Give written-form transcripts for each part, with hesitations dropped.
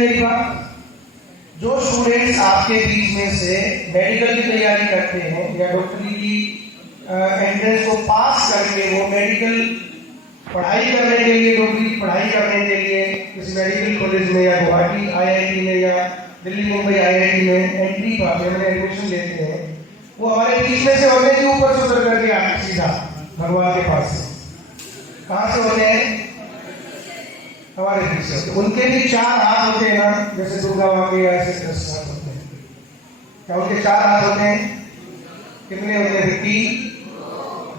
मेरी बात? जो स्टूडेंट्स आपके बीच में से मेडिकल की तैयारी करते हैं या डॉक्टरी की एंट्रेंस को पास करके वो मेडिकल पढ़ाई करने के लिए, डॉक्टरी की पढ़ाई करने के लिए किसी मेडिकल कॉलेज में या गुवाहाटी आईआईटी में या दिल्ली मुंबई आईआईटी में एंट्री पाते हैं, एडमिशन लेते हैं, वो हमारे बीच में से होते हैं ऊपर से उतर करके आते सीधा भगवान के पास से। कहाँ से होते हैं? हमारे बीच से। उनके भी 4 हाथ होते हैं ना, जैसे दुर्गा माँ के ऐसे 10 हाथ होते हैं। क्या उनके 4 हाथ होते हैं? कितने होते हैं?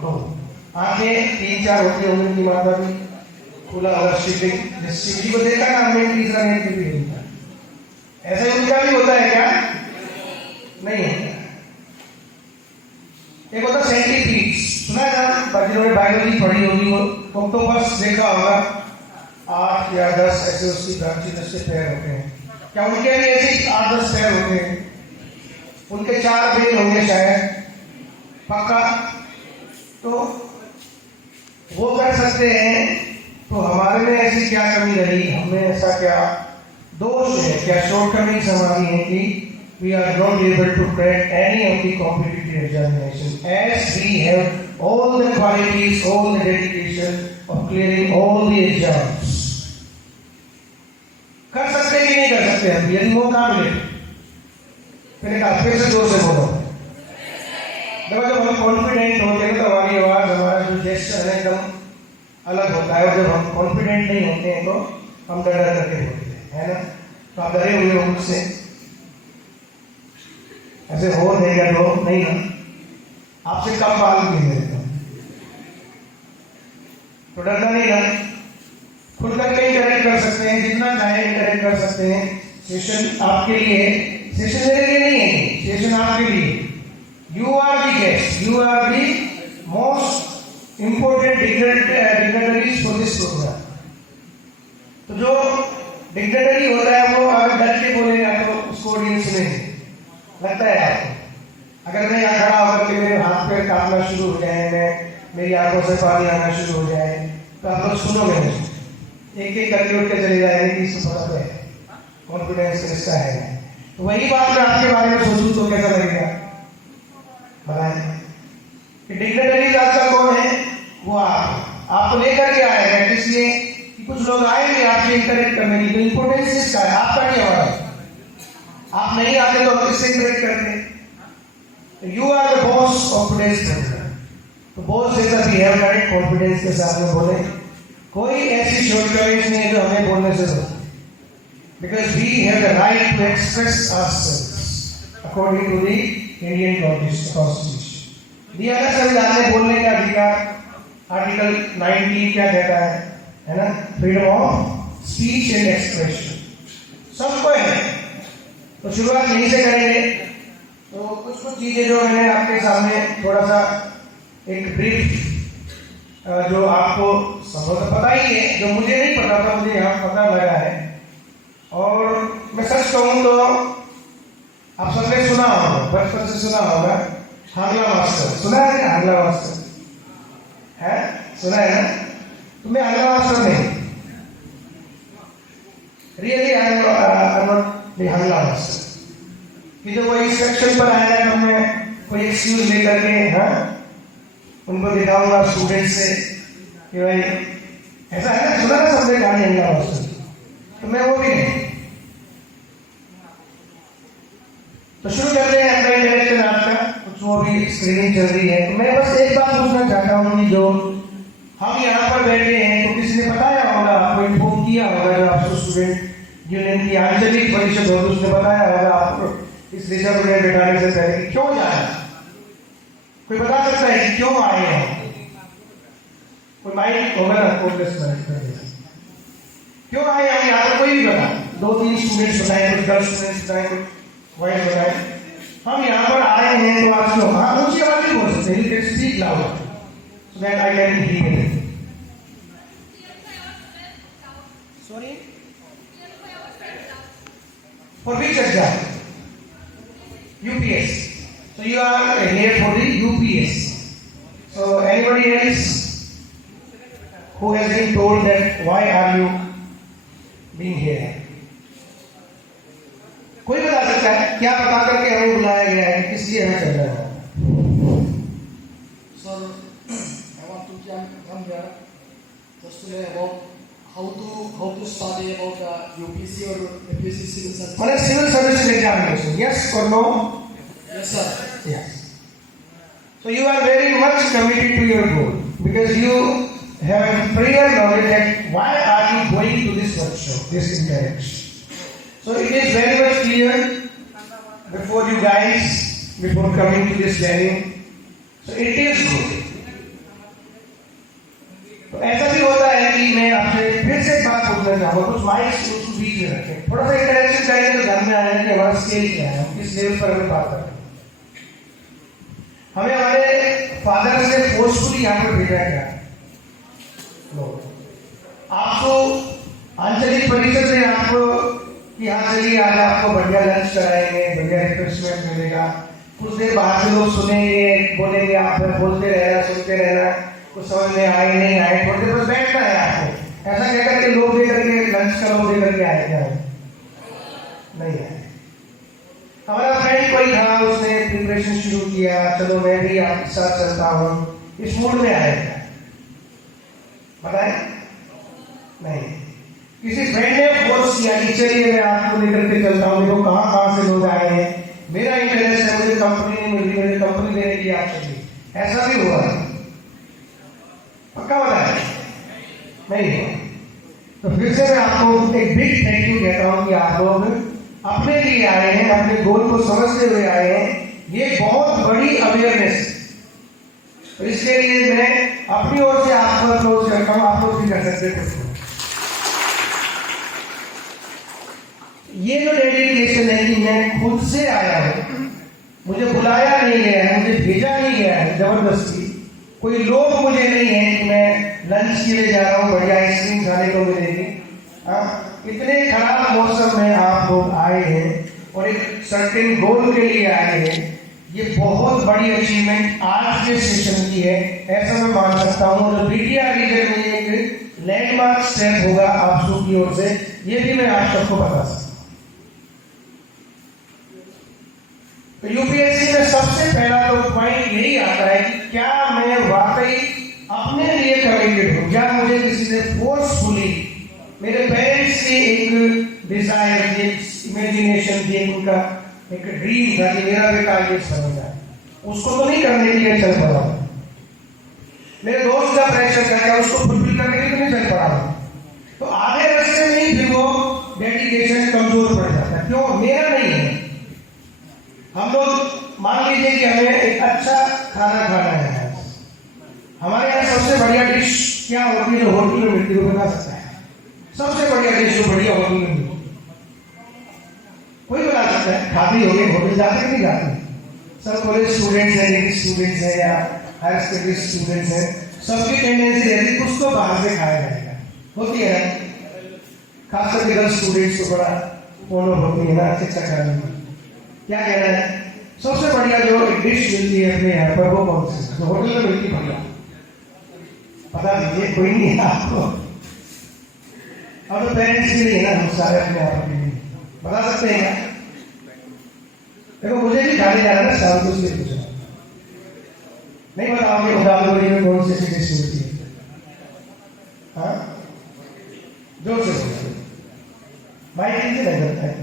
2। आंखें 3-4 होती है उनकी माता की, खुला हुआ शिवलिंग, शिव जी को देखा ना हमने, तीसरा नेत्र भी नहीं था। ऐसे उनका भी होता है क्या? नहीं होता। एक होता सेंटीपीड, सुना है ना, जिन्होंने बायोलॉजी पढ़ी होगी वो ऑक्टोपस देखा होगा, 8 या 10 ऐसे उसकी ब्रांचेस से पैर होते हैं। क्या उनके भी ऐसे 8-10 पैर होते हैं? उनके 4 बेल होंगे शायद, पक्का। तो वो कर सकते हैं, तो हमारे में ऐसी क्या कमी रही, हमने ऐसा क्या दोष है, क्या शॉर्टकमिंग्स हमारी है कि we are not able to crack any of the competitive examination as we have all the qualities, all the dedication of clearing all the exams. कर सकते कि नहीं कर सकते हम? यदि मौका मिले, फिर से जोर से बोलो। देखो जब हम कॉन्फिडेंट होते हैं तो हमारी आवाज, हमारा जो जेस्चर है एकदम अलग होता है, और जब हम कॉन्फिडेंट नहीं होते हैं तो हम डर करके बोलते हैं, है ना? तो आप डरे हुए हो मुझसे, ऐसे हो देगा तो नहीं ना, आपसे कम बाल भी मेरे तो डरना नहीं ना, खुद करके ही करेक्ट कर सकते हैं, जितना चाहे करेक्ट कर सकते हैं। सेशन आपके लिए, सेशन मेरे लिए नहीं है, सेशन आपके लिए। You are the guest. You are the most important dignitaries for this program. तो जो dignitary होता है वो अगर डर के बोलेगा तो उसको ऑडियंस सुनेंगे, लगता है आपको? अगर मैं यहाँ खड़ा होकर के मेरे हाथ पैर कांपना शुरू हो जाए, मेरी आंखों से पानी आना शुरू हो जाए, तो आप लोग सुनोगे मुझे, एक एक करके उठ के चले जाएंगे कि इसको पता है, कॉन्फिडेंस इसका है। तो वही बात मैं आपके बारे में सोचूं तो कैसा लगेगा? कि डिग्निटरीज आजकल कौन है? वो आपको लेकर के आएगा, इसलिए कि कुछ लोग आएंगे आपसे इंटरेक्ट करने की। तो इंपोर्टेंस इसका है, आपका नहीं हमारा। आप नहीं आते तो किससे इंटरेक्ट करते? You are the boss of today's programme. तो बॉस जैसा बिहेव करें, कॉन्फिडेंस के साथ में बोले, कोई ऐसी शॉर्टकमिंग्स नहीं है जो हमें बोलने से रोके, because we have the right to express ourselves according to the Indian constitution. दिया ना संविधान में बोलने का अधिकार, आर्टिकल 19 क्या कहता है ना? Freedom of speech and expression सबको है। तो शुरुआत यहीं से करेंगे। तो कुछ चीजें जो मैंने आपके सामने थोड़ा सा एक ब्रीफ, जो आपको संभवतः पता ही है, जो मुझे नहीं पता था, मुझे यहाँ पता लगा है। और मैं सच कहूँ तो आप सबने सुना होगा, बचपन से सुना होगा, हांगला मास्टर सुना है क्या? हांगला मास्टर है, सुना है ना? तो मैं हांगला मास्टर नहीं, really I am not the Hangla master. कि जब वो इंस्ट्रक्शन पर आएगा तो मैं कोई एक्सक्यूज लेकर के उनको दिखाऊंगा स्टूडेंट से कि भाई ऐसा है ना, सुना ना सबने कहानी हांगला मास्टर। तो मैं वो भी नहीं। तो शुरू करते हैं अपना इंटरेक्शन आपका। कुछ वो भी स्क्रीनिंग चल रही है। तो मैं बस एक बात पूछना चाहता हूँ कि जो हम यहाँ पर बैठे हैं, तो किसी ने बताया होगा आपको, इन्फॉर्म किया होगा, जो आपको स्टूडेंट यूनियन की आंचलिक परिषद होगी उसने बताया होगा आपको इस रिजर्व में बैठाने से पहले कि क्यों जाए? कोई बता सकता है कि क्यों आए हैं? कोई माइक होगा ना, क्यों आए हम यहाँ पर? कोई भी बता, 2-3 स्टूडेंट्स बताए, कुछ गर्ल्स स्टूडेंट्स बताए, कुछ बॉयज बताए। हम यहाँ पर आए हैं तो आज क्यों? हाँ, ऊंची आवाज नहीं बोल सकते, लेकिन speak loud so that I can hear it. Sorry, for which exam? UPS. So you are here for the UPS. So anybody else who has been told that why are you being here? क्या बता करके हमें बुलाया गया है, किस लिए हमें चल रहा है? Sir, I want to come here just to learn about how to study about UPC or APSC civil service. मतलब सिविल सर्विस एग्जामिनेशन, यस और no? Yes, sir. Yes. So you are very much committed to your goal because you have a prior knowledge that why are you going to this workshop, this interaction. So it is very much clear before you guys, before coming to this venue. So it is good. तो ऐसा भी होता है कि मैं आपसे फिर से बात बोलना चाहूँगा, कुछ माइक्स उसको बीच में रखें, थोड़ा सा इंटरेक्शन चाहिए तो ध्यान में आया कि हमारा स्केल क्या है, हम किस लेवल पर हमें बात कर रहे हैं। हमें हमारे फादर ने फोर्सफुली यहाँ पर भेजा क्या? आपको आंचलिक परिषद से आपको कि यहाँ चलिए आज आपको बढ़िया लंच कराएंगे, बढ़िया रिफ्रेशमेंट मिलेगा, कुछ देर बाहर से लोग सुनेंगे, बोलेंगे, आप बोलते रहना, सुनते रहना, कुछ समझ में आए नहीं आए, थोड़ी देर बस बैठना है आपको। ऐसा कहकर के लोग दे करके लंच का लोग दे करके आए क्या? नहीं आए। हमारा फ्रेंड कोई था, उसने प्रिपरेशन शुरू किया, चलो मैं भी आपके साथ चलता हूँ, इस मूड में आएगा, बताएं? नहीं। किसी फ्रेंड ने फोर्स किया कि चलिए मैं आपको लेकर के चलता हूँ, देखो कहाँ कहाँ से लोग आए हैं, मेरा इंटरेस्ट है, मुझे कंपनी नहीं मिल रही, मुझे कंपनी देने के लिए आप चलिए, ऐसा भी हुआ? पक्का बताएं? नहीं हुआ। तो फिर से मैं आपको एक बिग थैंक यू कहता हूँ कि आप लोग अपने लिए आए हैं, अपने गोल को समझते हुए आए हैं, ये बहुत बड़ी अवेयरनेस। तो इसके लिए मैं अपनी ओर से आपको अप्रोच करता हूँ, आप लोग भी कर सकते हैं। ये जो डेडिकेशन है कि मैं खुद से आया हूँ, मुझे बुलाया नहीं गया है, मुझे भेजा नहीं गया है जबरदस्ती, कोई लोग मुझे नहीं है कि मैं लंच के लिए जा रहा हूँ, बढ़िया आइसक्रीम खाने को मिलेगी। इतने खराब मौसम में आप लोग आए हैं और एक सर्टेन गोल के लिए आए हैं, ये बहुत बड़ी अचीवमेंट आज के सेशन की है, ऐसा मैं मान सकता हूँ। और बीटीआर रीजन में एक लैंडमार्क स्टेप होगा आप सब की ओर से, ये भी मैं आप सबको बता सकता हूँ। तो यूपीएससी में सबसे पहला तो पॉइंट यही आता है कि क्या मैं वाकई अपने लिए कमिटेड हूँ, क्या मुझे किसी ने फोर्सफुली, मेरे पेरेंट्स की एक डिजायर थी, इमेजिनेशन थी, उनका एक ड्रीम था कि मेरा बेटा ये बन जाए, उसको तो नहीं करने के लिए चल पड़ा, मेरे दोस्त का प्रेशर था क्या उसको फुलफिल करने के लिए नहीं चल पड़ा, तो आधे रास्ते में ही फिर वो डेडिकेशन कमजोर पड़ जाता है। क्यों? मेरा नहीं है। हम लोग मान लीजिए कि हमें एक अच्छा खाना खाना है, हमारे यहाँ सबसे बढ़िया डिश क्या होती है जो होटल में मिलती है, बता सकता है? सबसे बढ़िया डिश जो बढ़िया होटल में मिलती है, कोई बता सकता है? खाती होगी, होटल जाते नहीं जाते? सब कॉलेज स्टूडेंट्स हैं, इंग्लिश स्टूडेंट्स हैं या हायर स्टडीज स्टूडेंट्स हैं, सबकी टेंडेंसी रहती है कुछ तो बाहर से खाया जाएगा, होती है ना? खास करके गर्ल्स स्टूडेंट्स को बड़ा फॉलो होती है ना शिक्षा करने में। क्या कहना है? सबसे बढ़िया जो डिश मिलती है अपने यहाँ पर वो कौन सी जो होटल में मिलती बढ़िया? पता दीजिए, कोई नहीं है आपको? अब तो पेरेंट्स के लिए ना, हम सारे अपने आप के लिए बता सकते हैं क्या? देखो मुझे भी खाने जाना ना शाम को, इसलिए पूछा, नहीं बताओगे उदालगुड़ी में कौन सी डिश मिलती है? हाँ जोर से बोलो, माइक नीचे नहीं करता है,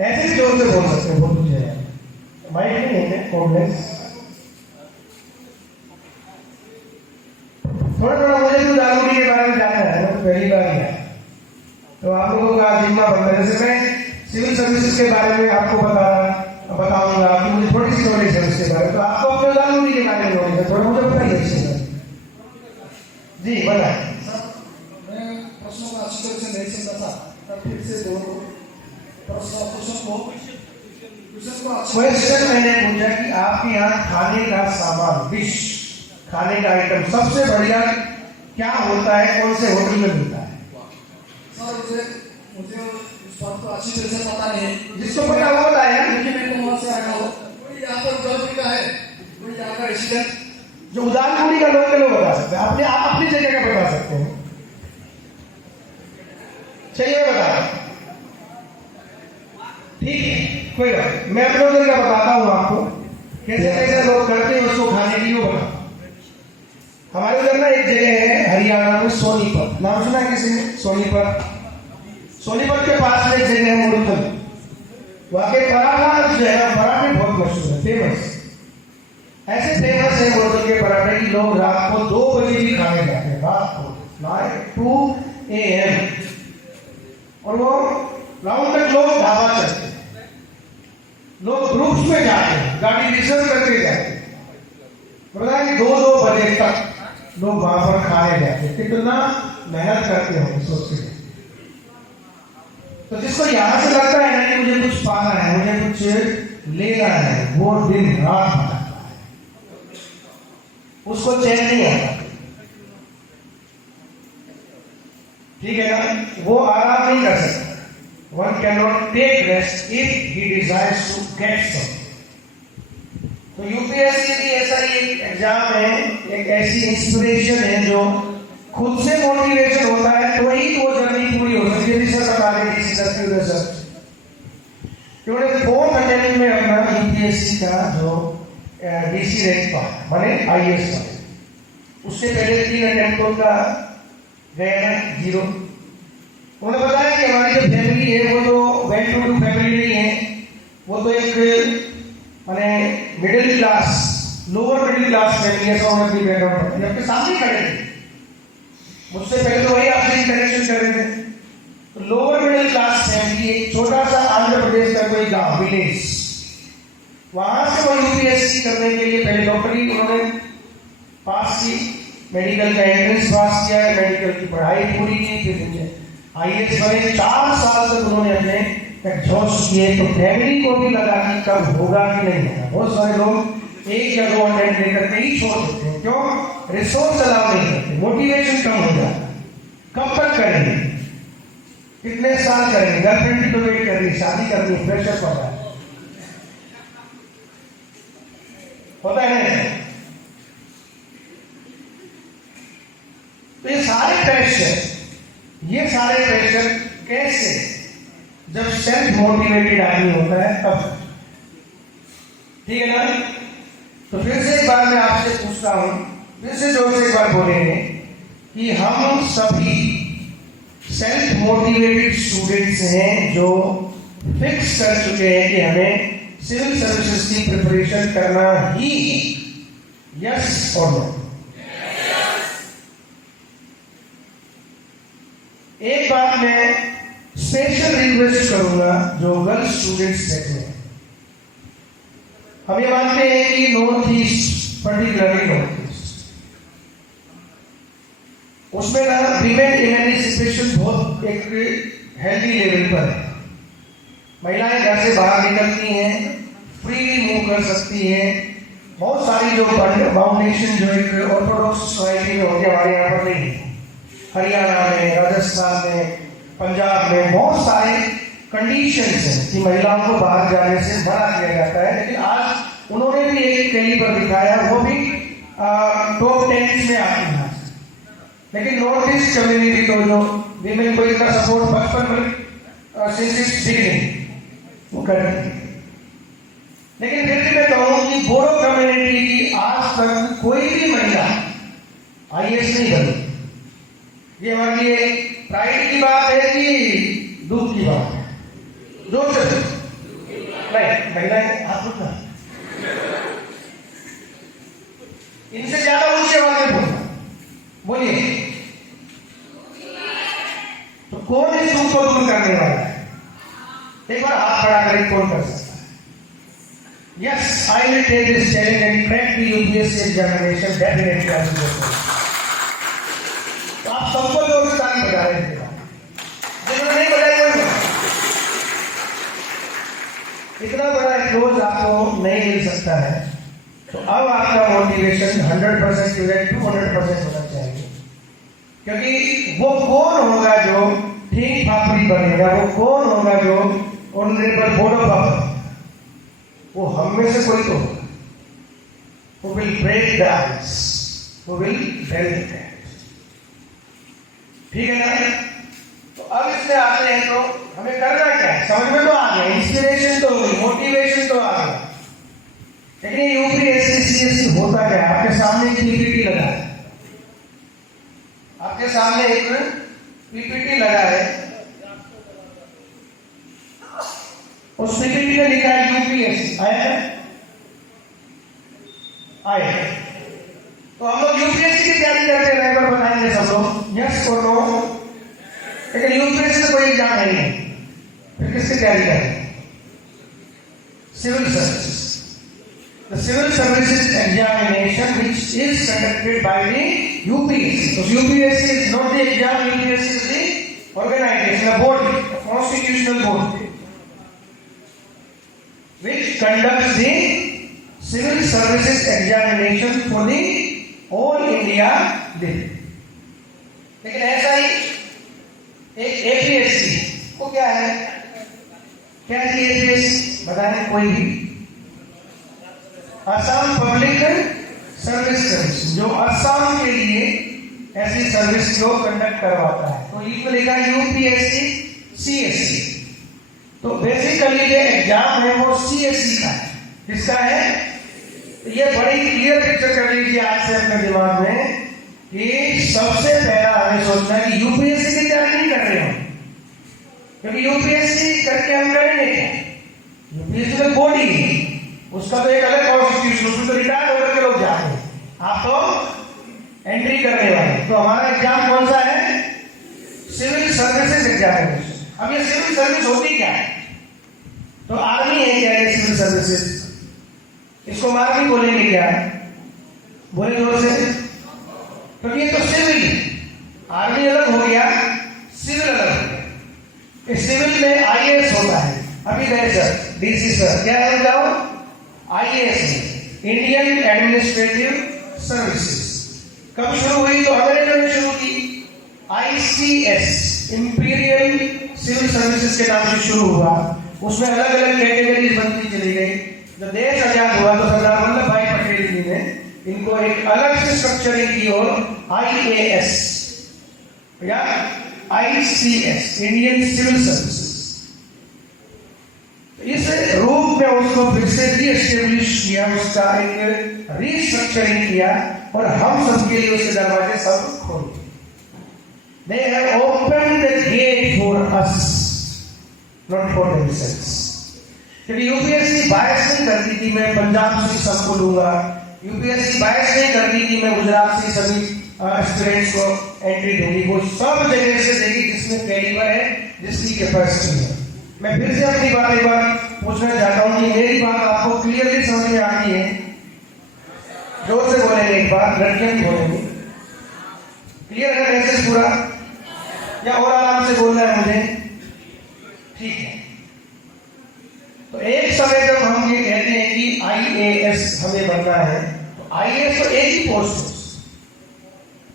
ऐसे भी जोर से बोल सकते हैं, बोल मुझे माइक नहीं है कॉन्फ्रेंस। थोड़ा थोड़ा मुझे भी उदालगुड़ी के बारे में जानना है, तो पहली बार ही है, तो आप लोगों का जिम्मा बनता है। जैसे मैं सिविल सर्विसेज के बारे में आपको बताऊंगा, आपकी मुझे थोड़ी सी नॉलेज है उसके बारे में, तो आपको अपने उदालगुड़ी के बारे में नॉलेज है, थोड़ा मुझे बताइए इसके बारे में। जी बताएं। मैं प्रश्नों को अच्छी तरह से नहीं सुनता था, तब फिर से दोनों क्वेश्चन मैंने पूछा कि आपके यहाँ खाने का सामान, डिश, खाने का आइटम सबसे बढ़िया क्या होता है, कौन से होटल में मिलता है? सर मुझे इस बात को अच्छी तरह से पता नहीं है, जिसको पता वो बताया, लेकिन मैं तो वहाँ से आया हूँ, कोई यहाँ पर उदालगुड़ी का है, कोई यहाँ का रेसिडेंट, जो उदालगुड़ी का लोकल वो बता सकते हैं, अपने आप अपनी जगह का बता सकते हैं। चलिए बता, ठीक है, कोई बात नहीं। मैं अपने उधर का बताता हूँ आपको कैसे कैसे लोग करते हैं उसको खाने के लिए वो बताता हूं। हमारे उधर ना एक जगह है हरियाणा में सोनीपत, नाम सुना है किसी ने? सोनीपत, सोनीपत के पास में एक जगह है मुरथल। वहाँ के पराठा जो है पराठे बहुत मशहूर है, फेमस। ऐसे फेमस है मुरथल के पराठे की लोग रात को 2 बजे भी खाने जाते हैं, रात को 2 AM, और वो राउंड तक लोग ढाबा चलते हैं, लोग ग्रुप्स में जाते हैं, गाड़ी रिजर्व करके जाते हैं, पता है 2-2 बजे तक लोग वहां पर खाने जाते हैं। कितना मेहनत करते होंगे सोचते हैं। तो जिसको यहां से लगता है ना कि मुझे कुछ पाना है, मुझे कुछ लेना है, वो दिन रात भटकता है, उसको चैन नहीं आता। ठीक है ना, वो आराम नहीं कर सकता। One cannot take rest if he desires to get something. तो यूपीएससी भी ऐसा ही एक एग्जाम है, एक ऐसी इंस्पिरेशन है जो खुद से मोटिवेशन होता है तो ही वो जर्नी पूरी हो सकती है। रिसर्च बता रही थी, रिसर्च क्योंकि 4th अटेम्प्ट में अपना यूपीएससी का जो डीसी रैंक पा माने आईएएस का, उससे पहले 3 अटेम्प्टों का गया ना 0। उन्होंने बताया कि हमारी जो फैमिली है वो तो वेल टू डू फैमिली नहीं है, वो तो एक माने middle class, lower middle class family है। ऐसा उन्होंने बैकग्राउंड आपके सामने खड़े थे, मुझसे पहले तो वही आपसे इंटरेक्शन कर रहे थे। तो लोअर मिडिल क्लास फैमिली, एक छोटा सा आंध्र प्रदेश का कोई गांव, विलेज, वहां से वो यूपीएससी करने के लिए पहले डॉक्टरी उन्होंने पास की, मेडिकल का एंट्रेंस पास किया, मेडिकल की पढ़ाई पूरी की, फिर आईएएस बने। 4 साल तक उन्होंने अपने एग्जॉस्ट किए। तो फैमिली को भी लगा कि कब होगा कि नहीं होगा। बहुत सारे लोग 1 या 2 अटेम्प्ट लेकर के ही छोड़ देते हैं, क्यों? रिसोर्स अलाउ नहीं करते, मोटिवेशन कम हो जाता है। कब तक करेंगे, कितने साल करेंगे? गर्लफ्रेंड की तो वेट कर रही, शादी करनी, प्रेशर पड़ रहा है, होता है। तो ये सारे प्रेशर कैसे? जब सेल्फ मोटिवेटेड आदमी होता है तब। ठीक है ना? तो फिर से एक बार मैं आपसे पूछता हूं, फिर से जोर से एक बार बोलेंगे कि हम सभी सेल्फ मोटिवेटेड स्टूडेंट्स हैं जो फिक्स कर चुके हैं कि हमें सिविल सर्विसेज की प्रिपरेशन करना ही, यस और नो? एक बात मैं स्पेशल रिक्वेस्ट करूंगा जो गर्ल्स स्टूडेंट्स बैठे हैं। हम ये मानते हैं कि north east, particularly north east, उसमें ना विमेन इमेंसिपेशन बहुत एक हेल्दी लेवल पर है। महिलाएं घर से बाहर निकलती हैं, फ्रीली मूव कर सकती हैं। बहुत सारी जो फाउंडेशन जो एक ऑर्थोडॉक्स सोसाइटी में होती है, हमारे यहाँ पर नहीं है। हरियाणा में, राजस्थान में, पंजाब में बहुत सारे कंडीशंस हैं कि महिलाओं को बाहर जाने से मना किया जाता है। लेकिन आज उन्होंने भी एक कैलिबर दिखाया, वो भी टॉप 10 में आती है। लेकिन नॉर्थ ईस्ट कम्युनिटी तो जो विमेन को इतना सपोर्ट बचपन में सिंस बिगिनिंग वो कर रही है। लेकिन फिर भी मैं कहूँ कि बोडो कम्युनिटी की आज तक कोई भी महिला आईएएस नहीं बनी। ये हमारे लिए प्राइड की बात है कि दुख की बात है? जोर से नहीं, महिलाएं हाथ उठना, इनसे ज्यादा ऊंची आवाज में बोलना, बोलिए। तो कौन इस दुख को दूर करने वाला है? एक बार हाथ खड़ा करें, कौन कर सकता है? Yes, I will take this challenge and crack the UPSC examination definitely I will. आप सबको जोर से ताली बजा रहे थे, जिन्होंने नहीं बजाई कोई नहीं। इतना बड़ा क्लोज आपको नहीं मिल सकता है। तो अब आपका मोटिवेशन 100% की बजाय 200% होना चाहिए। क्योंकि वो कौन होगा जो ठीक फापड़ी बनेगा, वो कौन होगा जो ऑनरेबल बोर्ड ऑफ पब्लिक, वो हम में से कोई तो होगा। वो विल ब्रेक द आइस, वो विल बेल द कैट। ठीक है ना? तो अब इसमें आते हैं तो हमें करना क्या है, समझ में तो आ गया। इंस्पिरेशन लेकिन यूपीएससी सीएससी होता क्या है? आपके सामने एक पीपीटी लगा है, आपके सामने एक पीपीटी लगा है, उस पीपीटी में लिखा है यूपीएससी। आया तो हम लोग यूपीएससी की तैयारी करते हैं, पेपर बनाएंगे सब लोग, यस और नो। लेकिन यूपीएससी का कोई एग्जाम नहीं है, फिर किसकी तैयारी करें? Civil services. The civil services examination which is conducted by the UPSC. So UPSC is not the exam, UPSC is the organization, a body, a constitutional body, which conducts the civil services examination for the all India level. लेकिन ऐसा ही एक APSC वो क्या है? क्या है APSC? बताएं कोई भी। असम पब्लिक सर्विस कमीशन, जो असम के लिए ऐसी सर्विस को कंडक्ट करवाता है। तो ये लिखा यूपीएससी सीएससी। तो बेसिकली ये एग्जाम है वो सीएससी का है। किसका है? तो ये बड़ी क्लियर पिक्चर कर लीजिए आज से अपने दिमाग में कि सबसे पहला हमें सोचना है कि यूपीएससी की तैयारी नहीं कर रहे हो, क्योंकि यूपीएससी करके हम करेंगे क्या? यूपीएससी तो बॉडी है, उसका तो एक अलग कॉन्स्टिट्यूशन, उसमें तो रिटायर्ड होकर के लोग जाते हैं, आप तो एंट्री करने वाले। तो हमारा एग्जाम कौन सा है? Civil services examination. अब ये सिविल सर्विस होती क्या है? तो आर्मी है क्या ये सिविल सर्विसेज? इसको आर्मी बोलेंगे क्या? बोले जोर से। तो ये तो सिविल, आर्मी अलग हो गया, सिविल अलग हो गया। इस सिविल में आईएएस होता है। अभी गए सर डीसी सर, क्या है बताओ? IAS, Indian administrative services. कब शुरू हुई? तो अंग्रेजों ने शुरू की। आईसीएस, इंपीरियल सिविल सर्विसेज के नाम से शुरू हुआ। उसमें अलग अलग कैटेगरीज बनती चली गई। जब देश आजाद हुआ तो सरदार वल्लभ भाई पटेल जी ने इनको एक अलग से स्ट्रक्चरिंग की और आईएएस या आईसीएस, इंडियन सिविल सर्विसेज, इस रूप में उसको फिर से रीएस्टेब्लिश किया, उसका एक रीस्ट्रक्चरिंग किया और हम सबके लिए उसके दरवाजे सब खोले। They have opened the gate for us, not for themselves. क्योंकि यूपीएससी बायस नहीं करती थी मैं पंजाब से सबको लूंगा, यूपीएससी बायस नहीं करती थी मैं गुजरात से सभी स्टूडेंट्स को एंट्री दूंगी। वो सब जगह से देगी जिसमें कैलिबर है, जिसकी कैपेसिटी है। मैं फिर से अपनी बात एक बार पूछना चाहता हूं कि मेरी बात आपको क्लियरली समझ में आती है? जोर से बोलेंगे एक बार, लड़कियां भी बोलेंगे। क्लियर है मैसेज पूरा, या और आराम से बोलना है मुझे? ठीक है। तो एक समय जब हम ये कहते हैं कि आईएएस हमें बनना है, तो आईएएस तो एक ही पोस्ट है,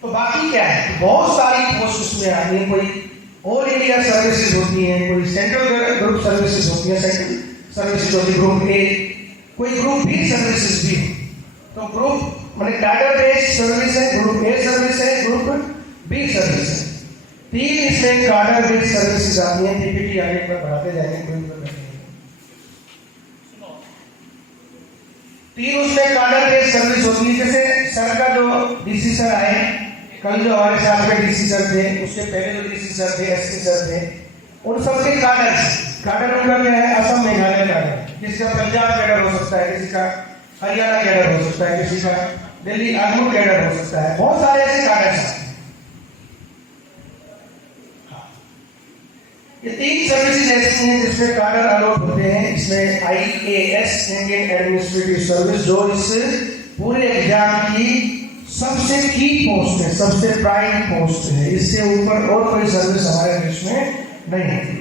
तो बाकी क्या है? बहुत सारी पोस्ट उसमें आती है। कोई ऑल इंडिया सर्विसेज होती है, कोई सेंट्रल ग्रुप सर्विसेज होती है, सेंट्रल सर्विसेज होती है ग्रुप ए, कोई ग्रुप बी सर्विसेज भी। तो ग्रुप माने कैडर बेस्ड सर्विस है, ग्रुप ए सर्विस है, ग्रुप बी सर्विस है। तीन इसमें कैडर बेस्ड सर्विसेज आती हैं। पीपीटी आगे पर बढ़ाते जाएंगे, कोई बात नहीं। तीन उसमें कैडर बेस्ड सर्विस होती है। जैसे सर का जो डीसी सर आए, कल जो हमारे साथ में डीसी सर थे, उसके पहले जो डीसी सर थे, एसपी सर थे, उन सबके कैडर उनका क्या है? असम मेघालय कैडर, किसी का पंजाब कैडर हो सकता है, किसी का हरियाणा कैडर हो सकता है, किसी का दिल्ली आर्मी कैडर हो सकता है। बहुत सारे ऐसे कैडर हैं। ये तीन सर्विसेज ऐसी हैं जिसमें कैडर अलॉट होते हैं। इसमें आईएएस, इंडियन एडमिनिस्ट्रेटिव सर्विस, जो इस पूरे एग्जाम की सबसे की पोस्ट है, सबसे प्राइम पोस्ट है। इससे ऊपर और कोई सर्विस हमारे देश में नहीं होती।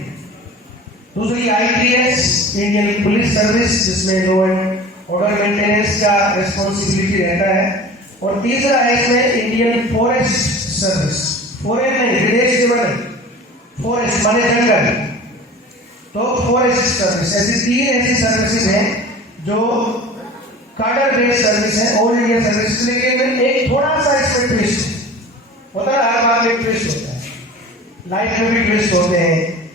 दूसरी आईपीएस, इंडियन पुलिस सर्विस, जिसमें लॉ एंड ऑर्डर मेंटेनेंस का रिस्पॉन्सिबिलिटी रहता है। और तीसरा है इसमें इंडियन फॉरेस्ट सर्विस, फॉरेन नहीं, विदेश के बने, फॉरेस्ट माने जंगल, तो फॉरेस्ट सर्विस। ऐसी तीन ऐसी सर्विसेज हैं जो कैडर बेस्ड सर्विस है, ऑल इंडिया सर्विस। लेकिन एक थोड़ा सा इसमें ट्विस्ट होता है, हर बात में ट्विस्ट होता है। लाइफ में भी ट्विस्ट होते हैं,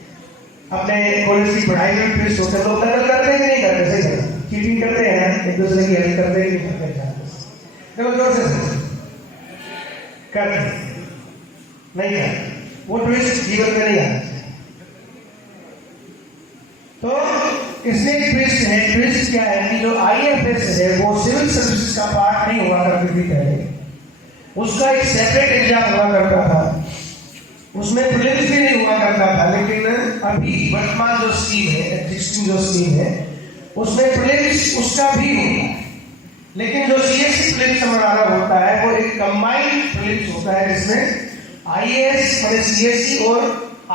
अपने कॉलेज की पढ़ाई में ट्विस्ट होते हैं। लोग नकल करते हैं कि नहीं करते? सही करते। चीटिंग करते हैं ना, एक दूसरे की हेल्प करते हैं कि नहीं करते हैं? देखो जोर से करते नहीं करते, वो ट्विस्ट जीवन में नहीं आना चाहिए। तो इसमें एक ट्विस्ट है। ट्विस्ट क्या है कि जो IFS है वो सिविल सर्विसेज का पार्ट नहीं हुआ करती थी पहले, उसका एक सेपरेट एग्जाम हुआ करता था, उसमें प्रीलिम्स भी नहीं हुआ करता था। लेकिन अभी वर्तमान जो स्कीम है, एग्जिस्टिंग जो स्कीम है, उसमें प्रीलिम्स उसका भी होता है। लेकिन जो CSC प्रीलिम्स हमारा होता है वो एक कंबाइंड प्रीलिम्स होता है, जिसमें IAS मतलब CSC और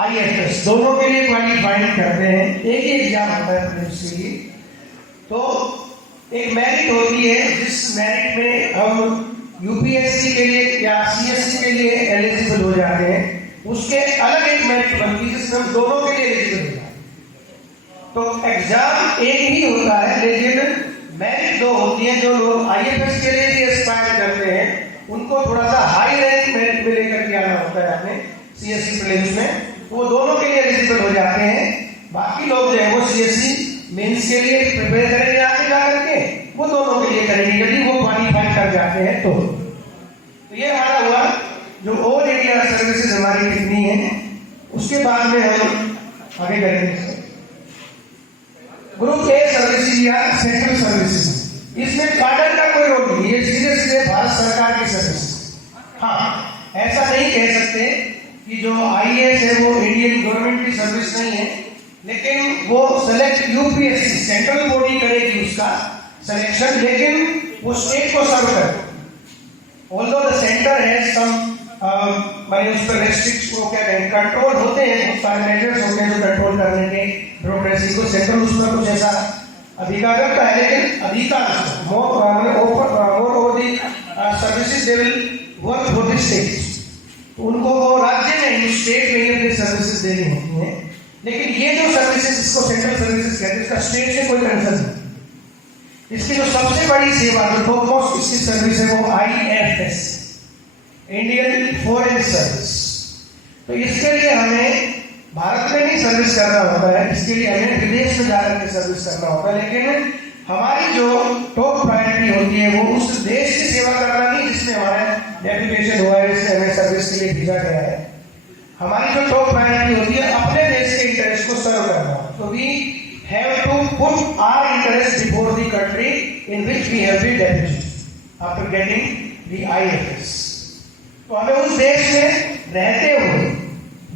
IFS दोनों के लिए क्वालिफाइंग करते हैं। एक ही एग्जाम होता है प्रीलिम्स के लिए। तो एक मेरिट होती है, जिस मेरिट में हम UPSC के लिए या CSC के लिए एलिजिबल हो जाते हैं, उसके अलग एक मेरिट बनती है जिसमें हम दोनों के लिए एलिजिबल हो जाते हैं। तो एग्जाम एक ही होता है, लेकिन मेरिट दो होती है। जो लोग IFS के लिए भी एस्पायर करते हैं, उनको थोड़ा सा हाई रैंक मेरिट में लेकर के आना होता है अपने CSC प्रीलिम्स में, वो दोनों के लिए एलिजिबल हो जाते हैं। बाकी लोग जो है वो CSC मेंस के लिए प्रिपेयर करेंगे आगे जा करके, वो दोनों के लिए करेंगे यदि वो क्वालिफाई कर जाते हैं तो ये हमारा हुआ जो ऑल इंडिया सर्विसेज हमारी कितनी है। उसके बाद में हम आगे करेंगे ग्रुप ए सर्विसेज या सेंट्रल सर्विसेज। इसमें कार्डर का कोई रोल नहीं, ये सीधे सीधे भारत सरकार की सर्विस। हाँ, ऐसा नहीं कह सकते कि जो IAS है वो इंडियन गवर्नमेंट की सर्विस नहीं है, लेकिन वो सेलेक्ट UPSC सेंट्रल बॉडी करेगी उसका सिलेक्शन, लेकिन वो स्टेट को सर्व करे। ऑल्दो द सेंटर है सम उस पर रेस्ट्रिक्ट वो क्या कहें कंट्रोल होते हैं, बहुत सारे मेजर्स होते हैं जो कंट्रोल करने के ब्यूरोक्रेसी को, सेंट्रल उस पर कुछ ऐसा अधिकार रखता है। लेकिन अधिकांश more over the services they will work for the state. उनको वो राज्य में ही स्टेट में ही अपनी सर्विसेज देनी होती है। लेकिन ये जो सर्विसेज इसको सेंट्रल सर्विसेज कहते हैं, इसका स्टेट से कोई कंसर्न नहीं। इसकी जो सबसे बड़ी सेवा जो टॉप मोस्ट इसकी सर्विस है वो IFS इंडियन फॉरेन सर्विस। तो इसके लिए हमें भारत में नहीं सर्विस करना होता है, इसके लिए हमें विदेश में जाकर के सर्विस करना होता है। लेकिन हमारी जो टॉप प्रायोरिटी होती है वो उस देश की सेवा करना नहीं जिसमें हमारा डेपुटेशन हुआ है, इससे हमें सर्विस के लिए भेजा गया है। हमारी जो टॉप प्रायोरिटी होती है अपने देश के इंटरेस्ट को सर्व करना। तो we have to put our interest before the country in which we have been deputed after getting the IFS। तो हमें उस देश में रहते हुए,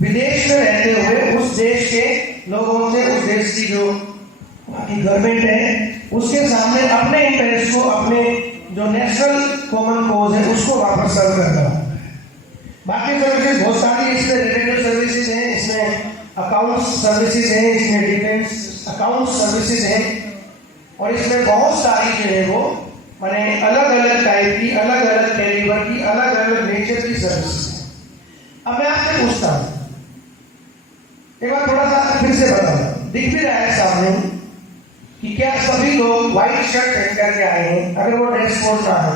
विदेश में रहते हुए, उस देश के लोगों से, उस देश की जो गवर्नमेंट है उसके सामने अपने इंटरेस्ट को, अपने जो नेशनल कॉमन कोज है उसको वापस सर्व करना। बाकी सर्विसेज बहुत सारी इसमें रेवेन्यू सर्विसेज हैं, इसमें अकाउंट्स सर्विसेज हैं, इसमें डिफेंस अकाउंट सर्विसेज हैं, और इसमें बहुत सारी जो है वो माने अलग अलग टाइप की, अलग अलग कैलिबर की, अलग अलग नेचर की सर्विसेज है। अब मैं आपसे पूछता हूँ, एक बार थोड़ा सा फिर से बताओ, दिख भी रहा है सामने कि क्या सभी लोग व्हाइट शर्ट पहन करके आए हैं? अगर वो ड्रेस कोड ना हो,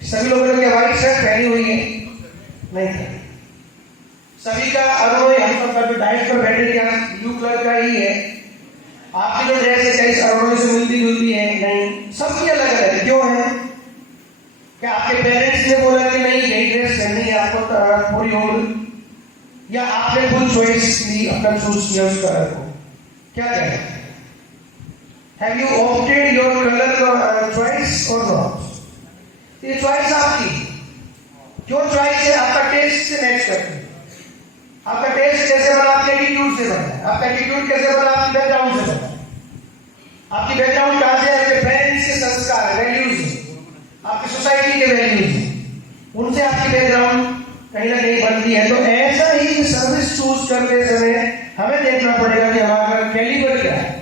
सभी लोगों ने व्हाइट शर्ट पहनी हुई है? नहीं, सभी का अरुण हम सब का जो डाइट पर बैठे क्या ब्लू कलर का ही है। आपकी जो ड्रेस है क्या इस अरुण से मिलती जुलती है? नहीं, सबकी अलग अलग है। क्यों है? क्या आपके पेरेंट्स ने बोला कि नहीं यही ड्रेस पहननी है आपको पूरी होगी, या आपने खुद चॉइस की, अपना चूज किया उस कलर को? क्या कहें? Have you opted your color choice or not? ये चॉइस आपकी, जो चॉइस है आपका टेस्ट से मैच करती है। आपका टेस्ट कैसे बना? आपके एटीट्यूड से बना है। आपका एटीट्यूड कैसे बना? आपकी बैकग्राउंड से बना है। आपकी बैकग्राउंड कहां से? आपके पेरेंट्स के संस्कार, वैल्यूज, आपकी सोसाइटी के वैल्यूज, उनसे आपकी बैकग्राउंड कहीं ना कहीं बनती है। तो ऐसा ही सर्विस चूज करते समय हमें देखना पड़ेगा कि हमारा कैलिबर क्या है।